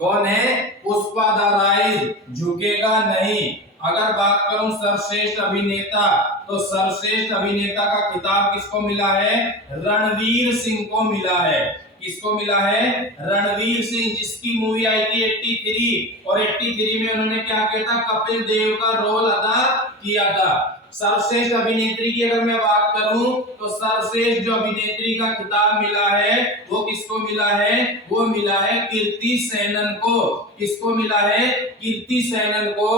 कौन है? पुष्पा द राइज, झुकेगा नहीं। अगर बात करूं सर्वश्रेष्ठ अभिनेता तो सर्वश्रेष्ठ अभिनेता का खिताब किसको मिला है? रणवीर सिंह को मिला है। किसको मिला है? रणवीर सिंह, जिसकी मूवी आई थी 83 और 83 में उन्होंने क्या किया था? कपिल देव का रोल अदा किया था। सर्वश्रेष्ठ अभिनेत्री की अगर मैं बात करूं तो सर्वश्रेष्ठ जो अभिनेत्री का खिताब मिला है वो किसको मिला है? वो मिला है कीर्ति सेनन को। किसको मिला है? कीर्ति सेनन को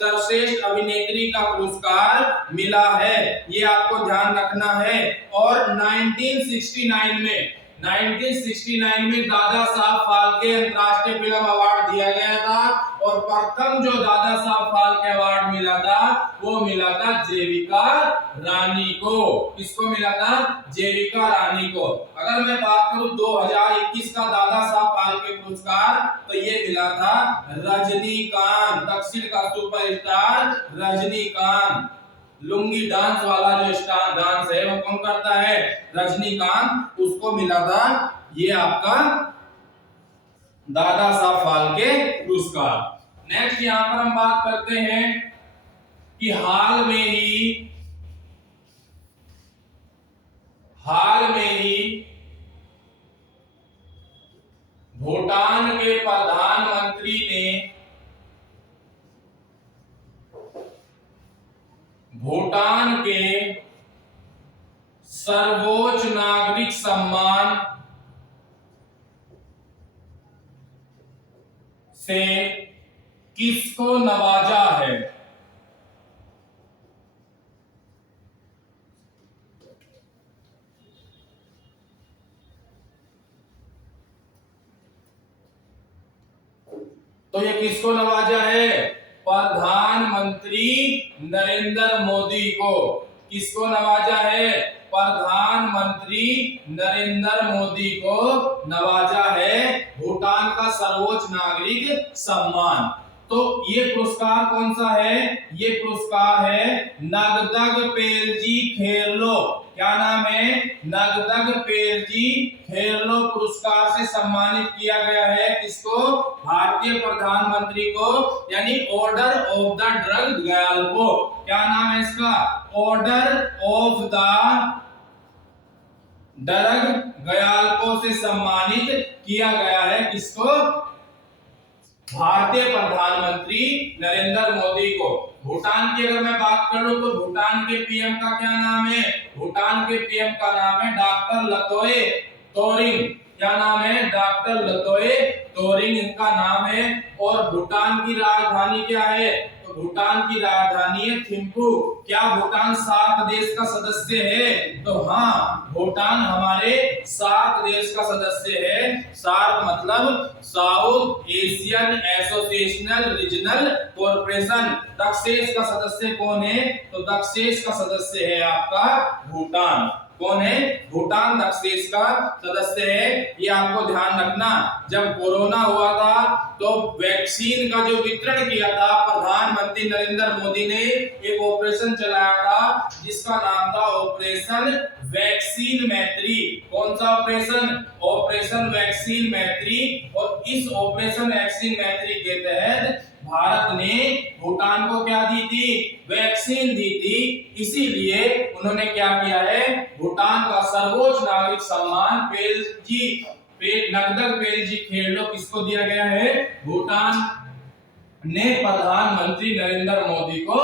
सर्वश्रेष्ठ अभिनेत्री का पुरस्कार मिला है। ये आपको ध्यान रखना है। और 1969 में दादा साहब फाल्के अंतर्राष्ट्रीय फिल्म अवार्ड दिया गया था, और प्रथम जो दादा साहब फाल्के अवार्ड मिला था वो मिला था जेविका रानी को। किसको मिला था? जेविका रानी को। अगर मैं बात करूं 2021 का दादा साहब फाल्के पुरस्कार तो ये मिला था रजनीकांत, दक्षिण का सुपरस्टार रजनीकांत। लुंगी डांस वाला जो स्टार डांस है वो कौन करता है? रजनीकांत। उसको मिला था ये आपका दादा साहब फाल्के पुरस्कार। नेक्स्ट यहां पर हम बात करते हैं कि हाल में ही भूटान के प्रधानमंत्री ने भूटान के सर्वोच्च नागरिक सम्मान से किसको नवाजा है? तो ये किसको नवाजा है? प्रधानमंत्री नरेंद्र मोदी को। किसको नवाजा है? प्रधानमंत्री नरेंद्र मोदी को नवाजा है भूटान का सर्वोच्च नागरिक सम्मान। तो ये पुरस्कार कौन सा है? ये पुरस्कार है नगदग पेलजी खेरलो। क्या नाम है? नगदग पेलजी खेरलो पुरस्कार से सम्मानित किया गया है। किसको? भारतीय प्रधानमंत्री को, यानी ऑर्डर ऑफ द ड्रग गयाल को। क्या नाम है इसका? ऑर्डर ऑफ द ड्रग गयालको से सम्मानित किया गया है। किसको? भारतीय प्रधानमंत्री नरेंद्र मोदी को। भूटान की अगर मैं बात करूं तो भूटान के पीएम का क्या नाम है? भूटान के पीएम का नाम है डॉक्टर लतोय तोरिंग। क्या नाम है? डॉक्टर लतोय तोरिंग इनका नाम है। और भूटान की राजधानी क्या है? तो भूटान की राजधानी है थिम्पू। क्या भूटान सार्क देश का सदस्य है? तो हाँ, भूटान हमारे सार्क देश का सदस्य है। सार्क मतलब south Asian associational regional corporation. Dakshesh का सदस्य कौन है? तो दक्षेश का सदस्य है आपका भूटान। कौन है? भूटान दक्ष देश का सदस्य है। ये आपको ध्यान रखना, जब कोरोना हुआ था तो वैक्सीन का जो वितरण किया था, प्रधानमंत्री नरेंद्र मोदी ने एक ऑपरेशन चलाया था जिसका नाम था ऑपरेशन वैक्सीन मैत्री। कौन सा ऑपरेशन? ऑपरेशन वैक्सीन मैत्री। और इस ऑपरेशन वैक्सीन मैत्री के तहत भारत ने भूटान को क्या दी थी? वैक्सीन दी थी। इसीलिए उन्होंने क्या किया है? भूटान का सर्वोच्च नागरिक सम्मान नगदक पेलजी खेलो किसको दिया गया है? भूटान ने प्रधानमंत्री नरेंद्र मोदी को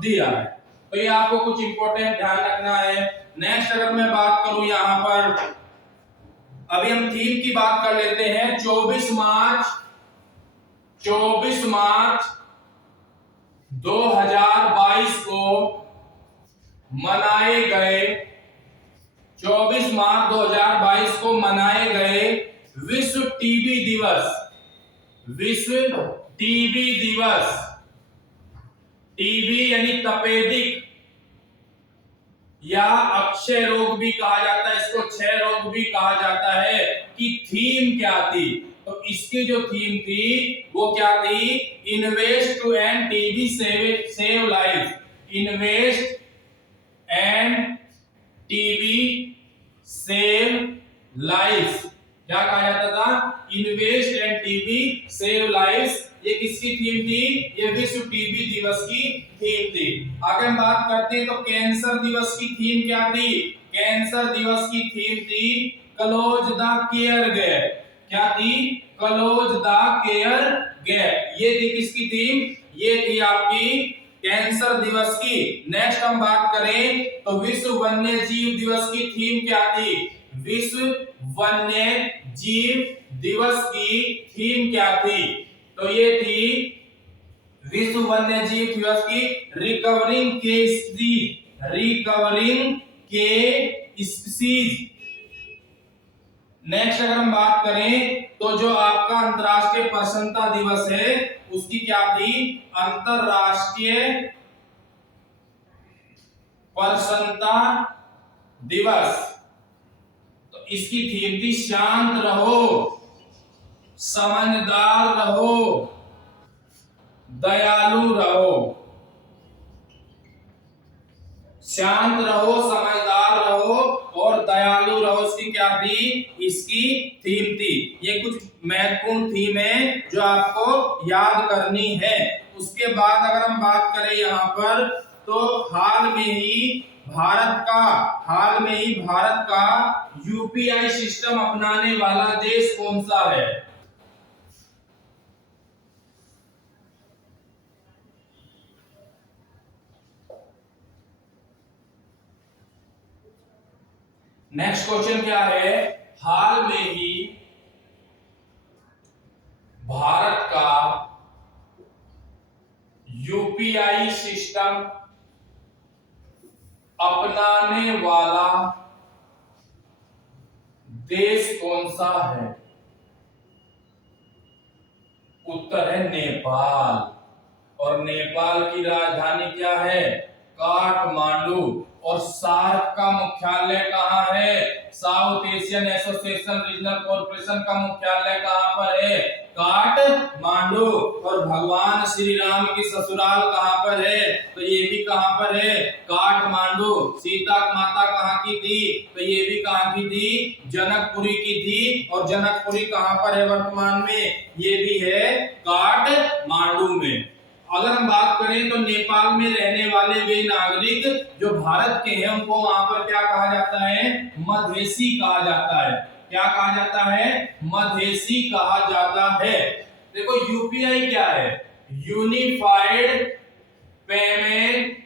दिया है। तो ये आपको कुछ इंपॉर्टेंट ध्यान रखना है। नेक्स्ट अगर मैं बात करूं यहां पर, अभी हम थीम की बात कर लेते हैं। 24 मार्च 2022 को मनाए गए 24 मार्च 2022 को मनाए गए विश्व टीबी दिवस। विश्व टीबी दिवस, टीबी यानी तपेदिक या अक्षय रोग भी कहा जाता है, इसको क्षय रोग भी कहा जाता है, कि थीम क्या थी? तो इसकी जो थीम थी वो क्या थी? Invest to end TB save life. Invest end TB save life क्या कहा जाता था? Invest end TB save life. ये किसकी थीम थी? ये विश्व टीबी दिवस की थीम थी। आगे हम बात करते हैं तो कैंसर दिवस की थीम क्या थी? कैंसर दिवस की थीम थी क्लोज द केयर गैप। क्या थी? Close the care gap. ये थी किसकी थीम? ये थी आपकी कैंसर दिवस की। नेक्स्ट हम बात करें तो विश्व वन्य जीव दिवस की थीम क्या थी? विश्व वन्य जीव दिवस की थीम क्या थी? तो ये थी विश्व वन्य जीव दिवस की रिकवरिंग के स्पीसीज। नेक्स्ट अगर हम बात करें तो जो आपका अंतरराष्ट्रीय प्रसन्नता दिवस है उसकी क्या थी? अंतरराष्ट्रीय प्रसन्नता दिवस। तो इसकी थीम थी शांत रहो, समझदार रहो, दयालु रहो। शांत रहो, समझदार रहो और दयालु रहो, इसकी क्या थी? इसकी थीम थी। ये कुछ महत्वपूर्ण थीम है जो आपको याद करनी है। उसके बाद अगर हम बात करें यहाँ पर तो हाल में ही भारत का यूपीआई सिस्टम अपनाने वाला देश कौन सा है? नेक्स्ट क्वेश्चन क्या है? हाल में ही भारत का यूपीआई सिस्टम अपनाने वाला देश कौन सा है? उत्तर है नेपाल। और नेपाल की राजधानी क्या है? काठमांडू। और सार्क का मुख्यालय कहाँ है? South Asian association regional corporation का मुख्यालय कहाँ पर है? काठमांडू। और भगवान श्री राम की ससुराल कहाँ पर है? तो ये भी कहाँ पर है? काठमांडू। सीता माता कहाँ की थी? तो ये भी कहाँ की थी? जनकपुरी की थी। और जनकपुरी कहाँ पर है वर्तमान में? ये भी है काठमांडू में। अगर हम बात करें तो नेपाल में रहने वाले वे नागरिक जो भारत के हैं उनको वहां पर क्या कहा जाता है? मधेसी कहा जाता है। क्या कहा जाता है? मधेसी कहा जाता है। देखो यूपीआई क्या है? Unified payment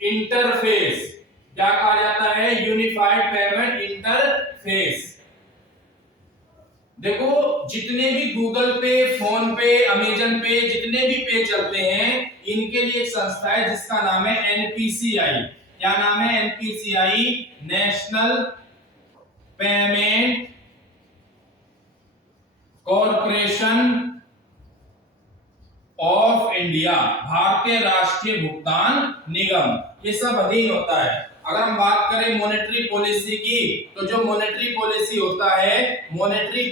interface. क्या कहा जाता है? Unified payment interface. देखो जितने भी गूगल पे, फोन पे, अमेजन पे, जितने भी पे चलते हैं इनके लिए एक संस्था है जिसका नाम है एनपीसीआई। क्या नाम है? NPCI, national payment corporation of India, भारतीय राष्ट्रीय भुगतान निगम। ये सब अधीन होता है। अगर हम बात करें मॉनेटरी पॉलिसी की, तो जो मॉनेटरी पॉलिसी होता है, मॉनेटरी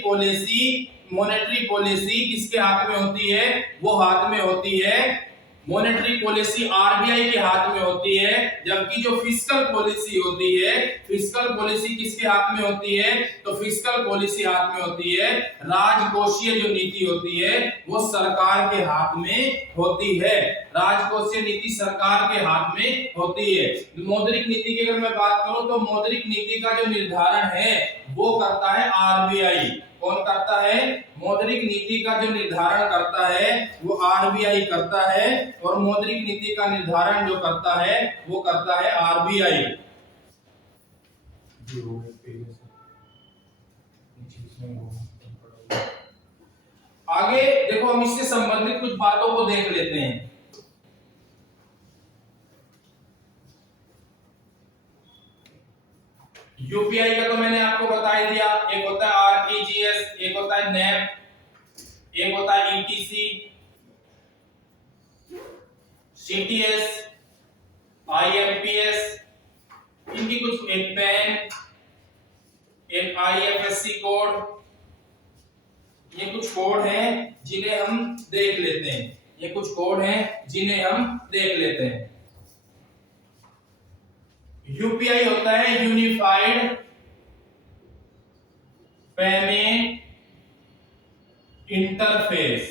पॉलिसी किसके हाथ में होती है? वो हाथ में होती है, मॉनेटरी पॉलिसी आरबीआई के हाथ में होती है। जबकि जो फिस्कल पॉलिसी होती है, फिस्कल पॉलिसी किसके हाथ में होती है? तो फिस्कल पॉलिसी हाथ में होती है, राजकोषीय जो नीति होती है वो सरकार के हाथ में होती है, राजकोषीय नीति सरकार के हाथ में होती है। मौद्रिक नीति की अगर मैं बात करूं तो मौद्रिक नीति का जो निर्धारण है वो करता है आरबीआई। कौन करता है? मौद्रिक नीति का जो निर्धारण करता है वो आरबीआई करता है, और मौद्रिक नीति का निर्धारण जो करता है वो करता है आरबीआई। आगे देखो, हम इससे संबंधित कुछ बातों को देख लेते हैं। यूपीआई का तो मैंने आपको बता ही दिया, एक होता है आरटीजीएस, एक होता है नेप, एक होता है ईटीसी, सीटीएस, आईएमपीएस, इनकी कुछ, एक पैन, एक आईएफएससी कोड, ये कुछ कोड हैं जिन्हें हम देख लेते हैं, ये कुछ कोड हैं जिन्हें हम देख लेते हैं। यूपीआई होता है यूनिफाइड पेमेंट इंटरफेस,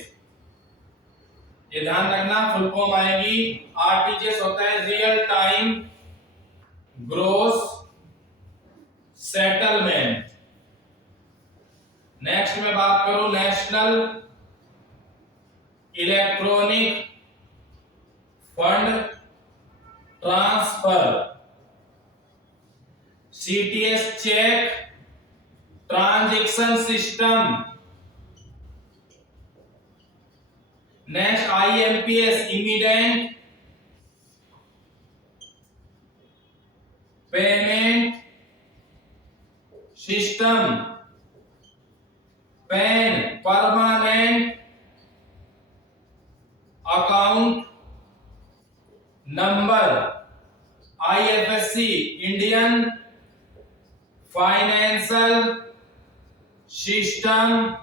ये ध्यान रखना, फुल फॉर्म आएगी। आरटीजीएस होता है real time gross settlement. Next में बात करूं, national electronic fund transfer, CTS cheque transaction system. Next IMPS immediate payment system. PAN permanent account number. IFSC Indian financial system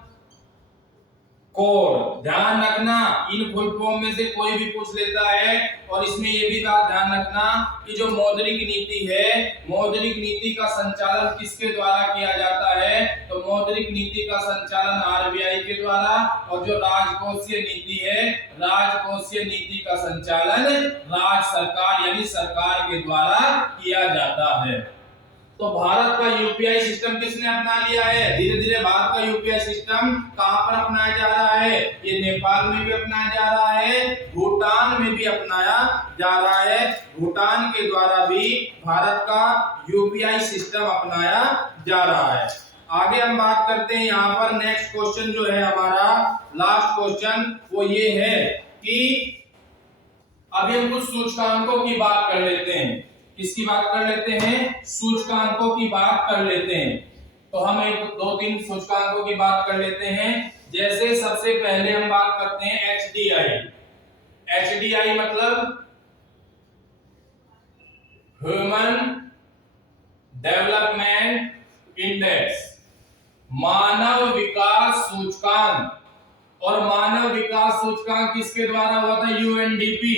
code. ध्यान रखना, इन फुल फॉर्म में से कोई भी पूछ लेता है। और इसमें यह भी बात ध्यान रखना कि जो मौद्रिक नीति है, मौद्रिक नीति का संचालन किसके द्वारा किया जाता है? तो मौद्रिक नीति का संचालन आरबीआई के द्वारा, और जो राजकोषीय नीति है, राजकोषीय नीति का संचालन राज्य सरकार यानी सरकार के द्वारा किया जाता है। तो भारत का यूपीआई सिस्टम किसने अपना लिया है? धीरे धीरे भारत का यूपीआई सिस्टम कहां पर अपनाया जा रहा है? ये नेपाल में भी अपनाया जा रहा है, भूटान में भी अपनाया जा रहा है। भूटान के द्वारा भी भारत का यूपीआई सिस्टम अपनाया जा रहा है। आगे हम बात करते हैं, यहाँ पर नेक्स्ट क्वेश्चन जो है हमारा लास्ट क्वेश्चन वो ये है कि अभी हम कुछ सूचकांकों की बात कर लेते हैं। किसकी बात कर लेते हैं? सूचकांकों की बात कर लेते हैं। तो हम एक दो तीन सूचकांकों की बात कर लेते हैं। जैसे सबसे पहले हम बात करते हैं एचडीआई। एचडीआई मतलब ह्यूमन डेवलपमेंट इंडेक्स, मानव विकास सूचकांक। और मानव विकास सूचकांक किसके द्वारा हुआ था? UNDP,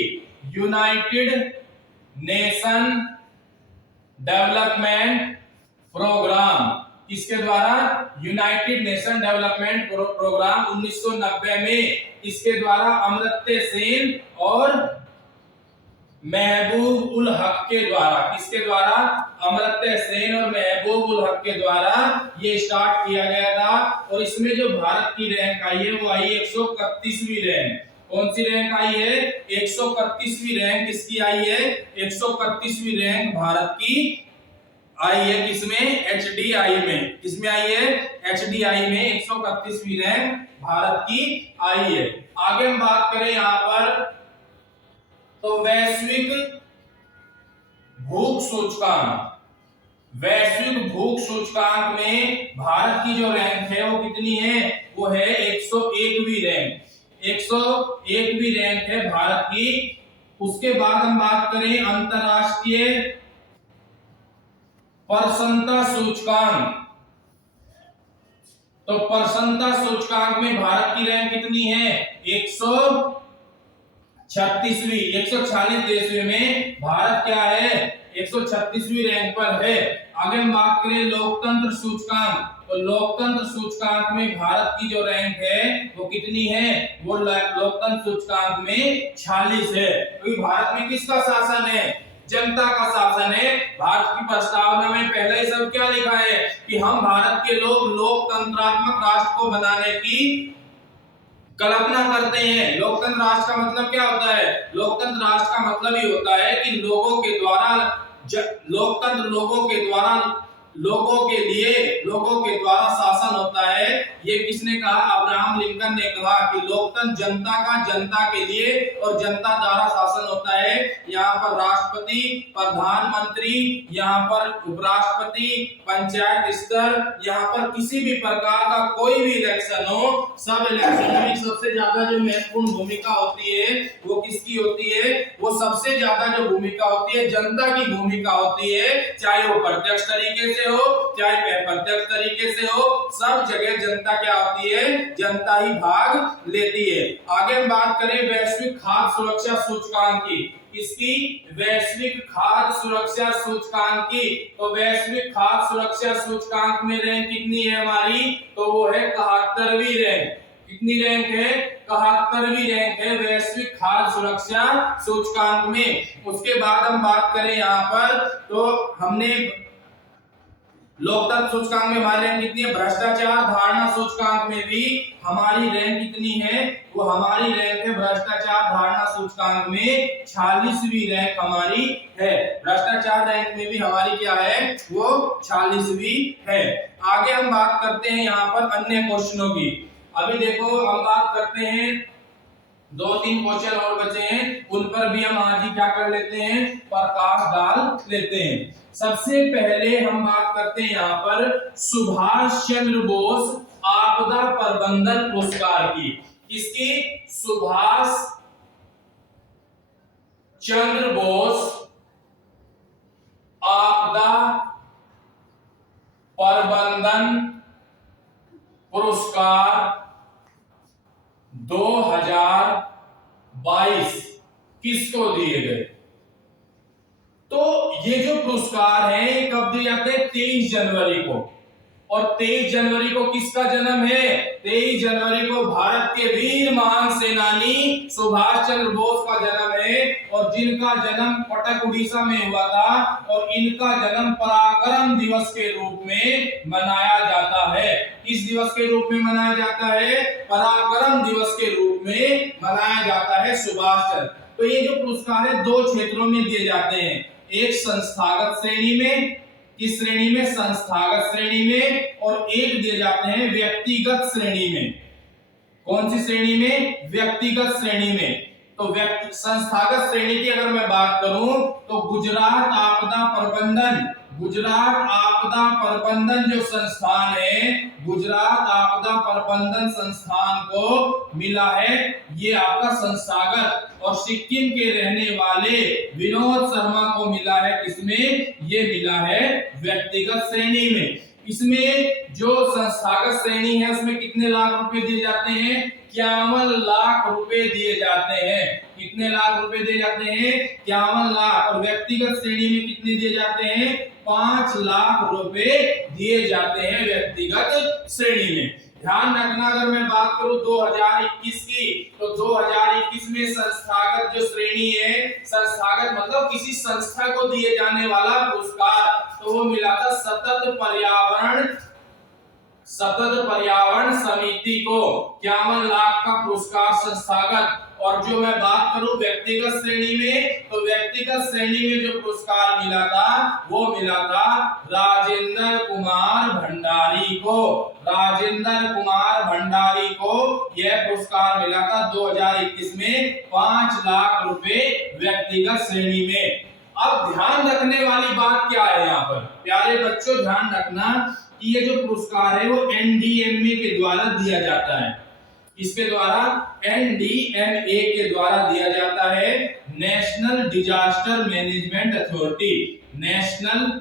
united nation development programme. किसके द्वारा? यूनाइटेड नेशन डेवलपमेंट प्रोग्राम 1990 में इसके द्वारा अमर्त्य सेन और महबूब उल हक के द्वारा, किसके द्वारा? अमर्त्य सेन और महबूब उल हक के द्वारा ये स्टार्ट किया गया था। और इसमें जो भारत की रैंक आई है वो आई 131वीं रैंक। कौन सी रैंक आई है? 131वीं रैंक किसकी आई है? 131वीं रैंक भारत की आई है। किसमें? एचडीआई में। किसमें आई है? एचडीआई में 131वीं रैंक भारत की आई है। आगे हम बात करें यहाँ पर, तो वैश्विक भूख सूचकांक, वैश्विक भूख सूचकांक में भारत की जो रैंक है वो कितनी है? वो है 101वीं रैंक। 101वीं रैंक है भारत की। उसके बाद हम बात करें अंतरराष्ट्रीय प्रसन्नता सूचकांक। तो प्रसन्नता सूचकांक में भारत की रैंक कितनी है? 136वीं। 140 देशों में भारत क्या है? 136वीं रैंक पर है। आगे हम बात करें लोकतंत्र सूचकांक। तो लोकतंत्र सूचकांक में भारत की जो रैंक है वो कितनी है? वो लोकतंत्र सूचकांक में 46 है। क्योंकि भारत में किसका शासन है? जनता का शासन है। भारत की प्रस्तावना में पहले ही सब क्या लिखा है कि हम भारत के लोग लोकतंत्रात्मक राष्ट्र को बनाने की कल्पना करते हैं। लोकतंत्र राष्ट्र का मतलब क्या होता है? लोकतंत्र राष्ट्र का मतलब ही होता है कि लोगों के द्वारा लोकतंत्र लोगों के लिए लोगों के द्वारा शासन होता है। ये किसने कहा? अब्राहम लिंकन ने कहा कि लोकतंत्र जनता का जनता के लिए और जनता द्वारा शासन होता है। यहाँ पर राष्ट्रपति, प्रधानमंत्री, यहाँ पर उपराष्ट्रपति, पंचायत स्तर, यहाँ पर किसी भी प्रकार का कोई भी इलेक्शन हो, सब इलेक्शन में सबसे ज्यादा जो महत्वपूर्ण भूमिका होती है वो किसकी होती है? वो सबसे ज्यादा जो भूमिका होती है जनता की भूमिका होती है। चाहे वो प्रत्यक्ष तरीके से हो, चाहे अप्रत्यक्ष तरीके से हो, सब जगह जनता क्या होती है? जनता ही भाग लेती है। आगे हम बात करें वैश्विक खाद्य सुरक्षा सूचकांक की। इसकी वैश्विक खाद्य सुरक्षा सूचकांक की। तो वैश्विक खाद्य सुरक्षा सूचकांक में रैंक कितनी है हमारी? तो वो है 71वीं रैंक। कितनी रैंक है? 71वीं रैंक है वैश्विक खाद्य सुरक्षा सूचकांक में। उसके बाद हम बात करें यहाँ पर, तो हमने लोकतंत्र सूचकांक में हमारी रैंक कितनी है? भ्रष्टाचार धारणा सूचकांक में भी हमारी रैंक कितनी है? वो हमारी रैंक है भ्रष्टाचार धारणा सूचकांक में 46वीं रैंक हमारी है। भ्रष्टाचार रैंक में भी हमारी क्या है? वो 46वीं है। आगे हम बात करते हैं यहाँ पर अन्य क्वेश्चनों की। अभी देखो हम बात करते हैं, 2-3 क्वेश्चन और बचे हैं, उन पर भी हम आज ही क्या कर लेते हैं? प्रकाश डाल लेते हैं। सबसे पहले हम बात करते हैं यहाँ पर सुभाष चंद्र बोस आपदा प्रबंधन पुरस्कार की। किसकी? सुभाष चंद्र बोस आपदा प्रबंधन पुरस्कार 2022 किसको दिए गए? तो ये जो पुरस्कार है ये कब दिए जाते हैं? 23 जनवरी को। और 23 जनवरी को किसका जन्म है? 23 जनवरी को भारत के वीर महान सेनानी सुभाष चंद्र बोस का जन्म है। और जिनका जन्म कटक उड़ीसा में हुआ था, और इनका जन्म पराक्रम दिवस के रूप में मनाया जाता है। किस दिवस के रूप में मनाया जाता है? पराक्रम दिवस के रूप में मनाया जाता है सुभाष चंद्र। तो ये जो पुरस्कार है 2 क्षेत्रों में दिए जाते हैं। एक संस्थागत श्रेणी में, किस श्रेणी में? संस्थागत श्रेणी में। और एक दिए जाते हैं व्यक्तिगत श्रेणी में। कौन सी श्रेणी में? व्यक्तिगत श्रेणी में। तो संस्थागत श्रेणी की अगर मैं बात करूं तो गुजरात आपदा प्रबंधन जो संस्थान है, गुजरात आपदा प्रबंधन संस्थान को मिला है ये आपका संस्थागत। और सिक्किम के रहने वाले विनोद शर्मा को मिला है किसमें? ये मिला है व्यक्तिगत श्रेणी में। इसमें जो संस्थागत श्रेणी है उसमें कितने लाख रुपए दिए जाते हैं? 51 लाख रुपए दिए जाते हैं। कितने लाख रुपए दिए जाते हैं? 51 लाख। और व्यक्तिगत श्रेणी में कितने दिए जाते हैं? 5 लाख रुपए दिए जाते हैं व्यक्तिगत श्रेणी में। ध्यान रखना, अगर मैं बात करूं 2021 की, तो 2021 में संस्थागत जो श्रेणी है, संस्थागत मतलब किसी संस्था को दिए जाने वाला पुरस्कार, तो वो मिला था सतत पर्यावरण समिति को 51 लाख का पुरस्कार संस्थागत। और जो मैं बात करूं व्यक्तिगत श्रेणी में, तो व्यक्तिगत श्रेणी में जो पुरस्कार मिला था वो मिला था राजेंद्र कुमार भंडारी को। राजेंद्र कुमार भंडारी को यह पुरस्कार मिला था 2021 में 5 लाख रुपए व्यक्तिगत श्रेणी में। अब ध्यान रखने वाली बात क्या है यहाँ पर? प्यारे बच्चों ध्यान रखना कि ये जो पुरस्कार है वो NDMA के द्वारा दिया जाता है। इसके द्वारा NDMA के द्वारा दिया जाता है, national disaster management authority. National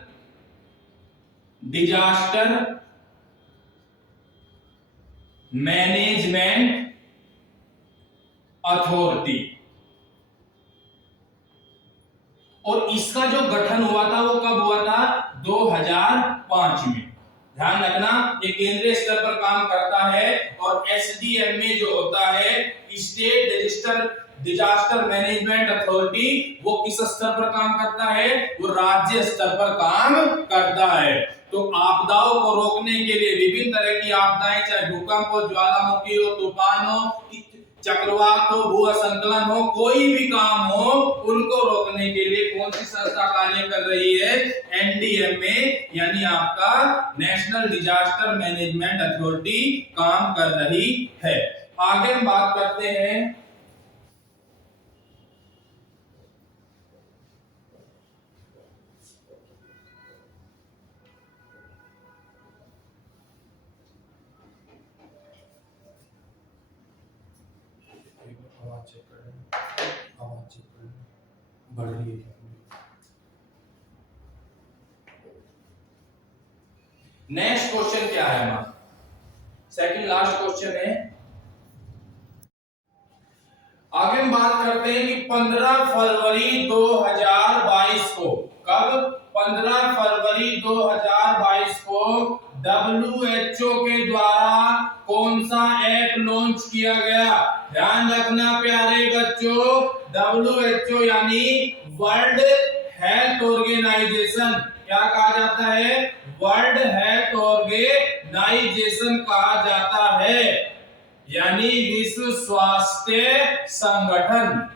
disaster management authority. और इसका जो गठन हुआ था वो कब हुआ था? 2005 में। ध्यान रखना, ये केंद्रीय स्तर पर काम करता है। और एसडीएमए जो होता है, स्टेट डिजास्टर मैनेजमेंट अथॉरिटी, वो किस स्तर पर काम करता है? वो राज्य स्तर पर काम करता है। तो आपदाओं को रोकने के लिए विभिन्न तरह की आपदाएं, चाहे भूकंप हो, ज्वालामुखी हो, तूफान हो, चक्रवात हो, भू असंकलन हो, कोई भी काम हो, उनको रोकने के लिए कौन सी संस्था कार्य कर रही है? एनडीएमए, यानी आपका नेशनल डिजास्टर मैनेजमेंट अथॉरिटी काम कर रही है। आगे हम बात करते हैं बढ़ रही है। नेक्स्ट क्वेश्चन क्या है हमारा? सेकंड लास्ट क्वेश्चन है। आगे हम बात करते हैं कि 15 फरवरी 2022 को, कब? 15 फरवरी 2022 को WHO के द्वारा कौन सा ऐप लॉन्च किया गया? ध्यान रखना प्यारे बच्चों, WHO यानी वर्ल्ड हेल्थ ऑर्गेनाइजेशन, क्या कहा जाता है? वर्ल्ड हेल्थ ऑर्गेनाइजेशन कहा जाता है, यानी विश्व स्वास्थ्य संगठन।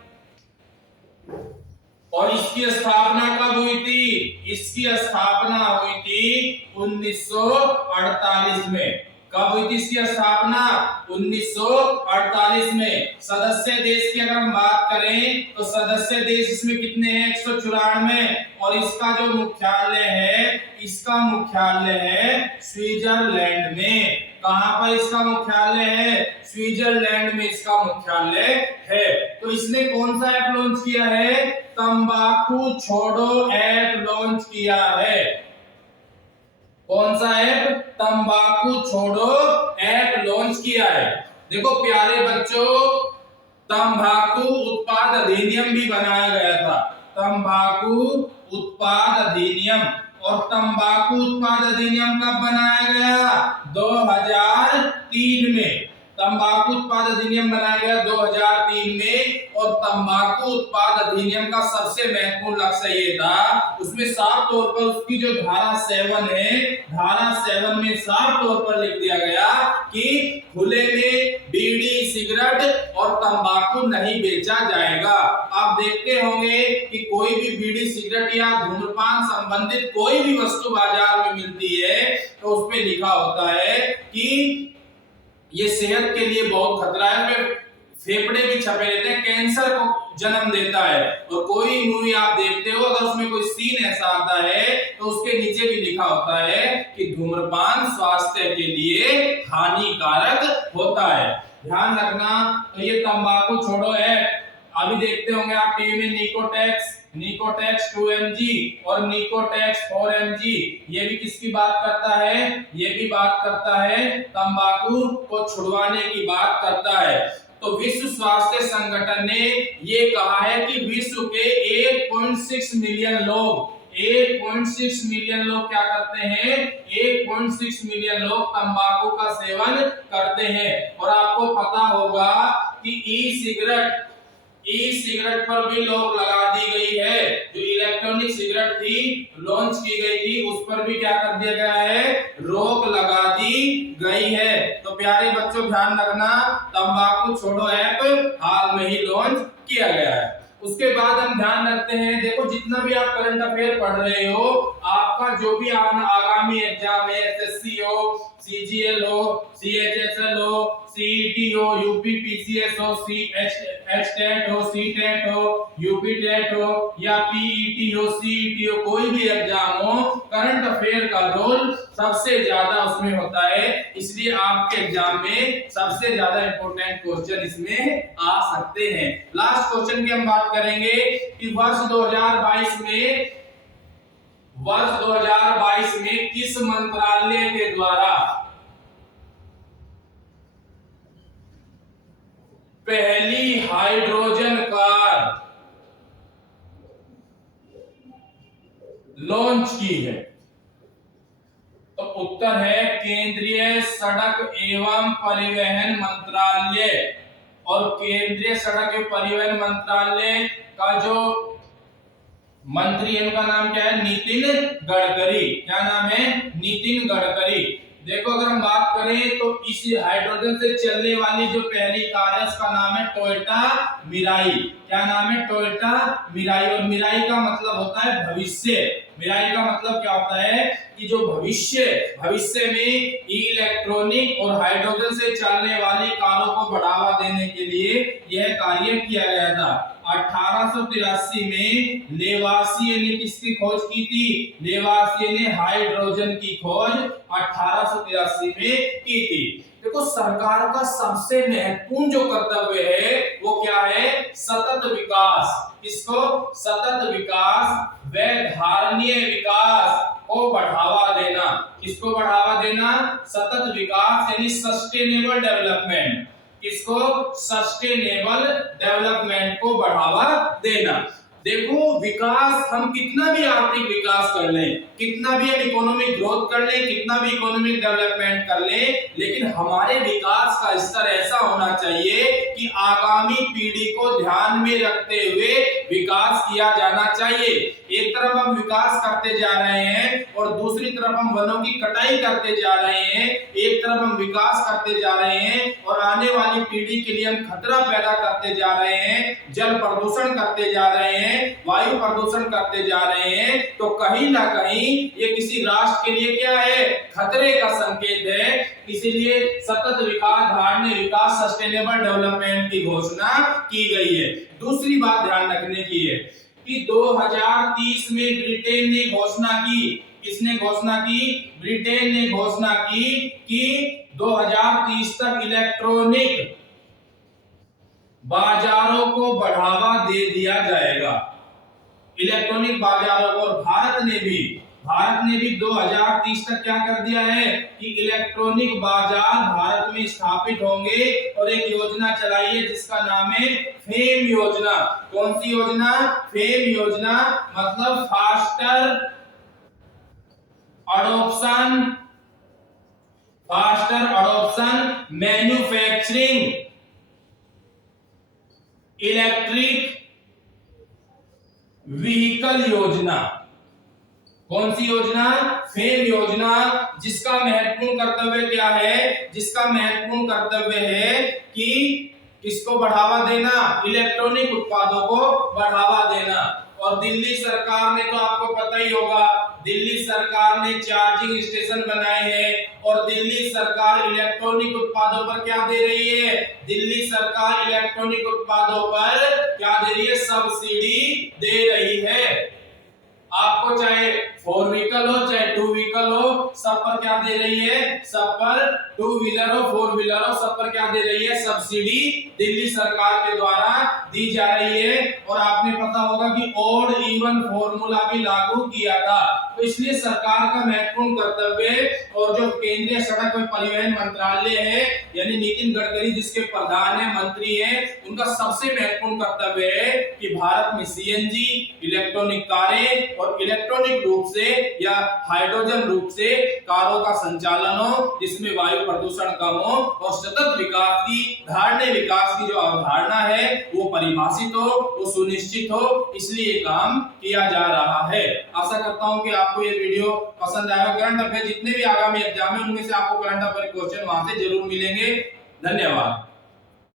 और इसकी स्थापना कब हुई थी? इसकी स्थापना हुई थी 1948 में। कब हुई थी इसकी स्थापना? 1948 में। सदस्य देश की अगर हम बात करें तो सदस्य देश इसमें कितने हैं? 194। और इसका जो मुख्यालय है, इसका मुख्यालय है स्विट्जरलैंड में। कहां पर इसका मुख्यालय है? स्विट्जरलैंड में इसका मुख्यालय है। तो इसने कौन सा ऐप लॉन्च किया है? तंबाकू छोड़ो ऐप लॉन्च किया है। कौन सा ऐप? तंबाकू छोड़ो ऐप लॉन्च किया है। देखो प्यारे बच्चों, तंबाकू उत्पाद अधिनियम भी बनाया गया था। तंबाकू उत्पाद अधिनियम। और तंबाकू उत्पाद अधिनियम कब बनाया गया? 2003 में। तंबाकू उत्पाद अधिनियम बनाया गया 2003 में। और तंबाकू उत्पाद अधिनियम का सबसे महत्वपूर्ण लक्ष्य ये था, उसमें साफ तौर पर उसकी जो धारा 7 है, धारा 7 में साफ तौर पर लिख दिया गया कि खुले में बीड़ी, सिगरेट और तंबाकू नहीं बेचा जाएगा। आप देखते होंगे कि कोई भी बीड़ी, सिगरेट या धूम्रपान संबंधित कोई भी वस्तु बाजार में मिलती है तो उसमें लिखा होता है कि ये सेहत के लिए बहुत खतरा है, फेफड़े भी छपे रहते हैं, कैंसर को जन्म देता है। और कोई मूवी आप देखते हो, अगर उसमें कोई सीन ऐसा आता है तो उसके नीचे भी लिखा होता है कि धूम्रपान स्वास्थ्य के लिए हानिकारक होता है। ध्यान रखना। तो ये तंबाकू छोड़ो ऐप, अभी देखते होंगे आप टीवी में, निकोटेक्स 2mg और निकोटेक्स 4mg, ये भी किसकी बात करता है? ये भी बात करता है तंबाकू को छुड़वाने की बात करता है। तो विश्व स्वास्थ्य संगठन ने ये कहा है कि विश्व के 1.6 मिलियन लोग, 1.6 मिलियन लोग क्या करते हैं? 1.6 मिलियन लोग तंबाकू का सेवन करते हैं। और आपको पता होगा कि ई सिगरेट पर भी रोक लगा दी गई है। जो इलेक्ट्रॉनिक सिगरेट थी, लॉन्च की गई थी, उस पर भी क्या कर दिया गया है? रोक लगा दी गई है। तो प्यारे बच्चों ध्यान रखना, तंबाकू छोड़ो ऐप हाल में ही लॉन्च किया गया है। उसके बाद हम ध्यान रखते हैं, देखो जितना भी आप करंट अफेयर पढ़ रहे हो, आपका जो भी आगामी एग्जाम है, एसएससी हो, सीजीएल हो, सीएचएसएल हो, सीईटी हो, यूपीपीसीएस हो, एचटेट हो, सीटेट हो, यूपीटेट हो या पीईटी हो, सीईटी हो, कोई भी एग्जाम हो, करंट अफेयर का रोल सबसे ज्यादा उसमें होता है। इसलिए आपके एग्जाम में सबसे ज्यादा इंपॉर्टेंट क्वेश्चन इसमें आ सकते हैं। लास्ट क्वेश्चन की हम बात करेंगे कि वर्ष 2022 में वर्ष 2022 में किस मंत्रालय के द्वारा पहली हाइड्रोजन कार लॉन्च की है? तो उत्तर है केंद्रीय सड़क एवं परिवहन मंत्रालय। और केंद्रीय सड़क एवं परिवहन मंत्रालय का जो मंत्री है उनका नाम क्या है? नितिन गडकरी। क्या नाम है? नितिन गडकरी। देखो अगर हम बात करें तो इस हाइड्रोजन से चलने वाली जो पहली कार है उसका नाम है टोयोटा मिराई। क्या नाम है? Toyota Mirae. और मिराई का मतलब होता है भविष्य। मिराई का मतलब क्या होता है कि जो भविष्य में इलेक्ट्रॉनिक और हाइड्रोजन से चलने वाली कारों को बढ़ावा देने के लिए यह कार्य किया गया था। 1883 में लेवासिये ने किसकी खोज की थी? लेवासिये ने हाइड्रोजन की खोज 1883 में की थी। देखो सरकार का सबसे महत्वपूर्ण जो कर्तव्य है वो क्या है? सतत विकास। इसको सतत विकास व धारणीय विकास को बढ़ावा देना। किसको बढ़ावा देना? सतत विकास यानी सस्टेनेबल डेवलपमेंट। किसको? सस्टेनेबल डेवलपमेंट को बढ़ावा देना। देखो विकास हम कितना भी आर्थिक विकास कर लें, कितना भी हम इकोनॉमिक ग्रोथ कर लें, कितना भी इकोनॉमिक डेवलपमेंट कर लें, लेकिन हमारे विकास का स्तर ऐसा होना चाहिए कि आगामी पीढ़ी को ध्यान में रखते हुए विकास किया जाना चाहिए। एक तरफ हम विकास करते जा रहे हैं और दूसरी तरफ हम वनों की कटाई करते जा रहे हैं। एक तरफ हम विकास करते जा रहे हैं और आने वाली पीढ़ी के लिए हम खतरा पैदा करते जा रहे हैं, जल प्रदूषण करते जा रहे हैं, वायु प्रदूषण करते जा रहे हैं। तो कहीं ना कहीं ये किसी राष्ट्र के लिए क्या है? खतरे का संकेत है। इसीलिए सतत विकास, धारणीय विकास, सस्टेनेबल डेवलपमेंट की घोषणा की गई है। दूसरी बात ध्यान रखने की है कि 2030 में ब्रिटेन ने घोषणा की। किसने घोषणा की? ब्रिटेन ने घोषणा की कि 2030 तक इलेक्ट्रॉनिक बाजारों को बढ़ावा दे दिया जाएगा। इलेक्ट्रॉनिक बाजारों को। और भारत ने भी 2030 तक क्या कर दिया है कि इलेक्ट्रॉनिक बाजार भारत में स्थापित होंगे और एक योजना चलाई है जिसका नाम है फेम योजना। कौन सी योजना? फेम योजना। मतलब faster adoption manufacturing electric vehicle योजना। कौन सी योजना? फेम योजना। जिसका महत्वपूर्ण कर्तव्य क्या है? जिसका महत्वपूर्ण कर्तव्य है कि किसको बढ़ावा देना? इलेक्ट्रॉनिक उत्पादों को बढ़ावा देना। और दिल्ली सरकार ने तो आपको पता ही होगा, दिल्ली सरकार ने चार्जिंग स्टेशन बनाए हैं और दिल्ली सरकार इलेक्ट्रॉनिक उत्पादों पर क्या दे रही है? दिल्ली सरकार इलेक्ट्रॉनिक उत्पादों पर क्या दे रही है? सब्सिडी दे रही है। आपको चाहे 4 व्हीकल हो चाहे 2 व्हीकल हो, सब पर क्या दे रही है? सब पर 2 व्हीलर हो 4 व्हीलर हो, सब पर क्या दे रही है? सब्सिडी दिल्ली सरकार के द्वारा दी जा रही है। और आपने पता होगा कि ऑड इवन फॉर्मूला भी लागू किया था। तो इसलिए सरकार का महत्वपूर्ण कर्तव्य और जो केंद्रीय सड़क एवं परिवहन मंत्रालय है यानी नितिन गडकरी जिसके प्रधान है, मंत्री है, उनका सबसे महत्वपूर्ण कर्तव्य है कि भारत में सीएनजी, इलेक्ट्रॉनिक कारें और इलेक्ट्रॉनिक रूप से या हाइड्रोजन रूप से कारों का संचालन हो, जिसमें वायु प्रदूषण कम हो और सतत विकास की, धारणीय विकास की जो अवधारणा है वो परिभाषित हो, वो सुनिश्चित हो। इसलिए काम किया जा रहा है। आशा करता हूं कि आपको ये वीडियो पसंद आएगा। करंट अफेयर जितने भी आगामी एग्जाम है उनमें से आपको करंट अफेयर क्वेश्चन वहां से जरूर मिलेंगे। धन्यवाद।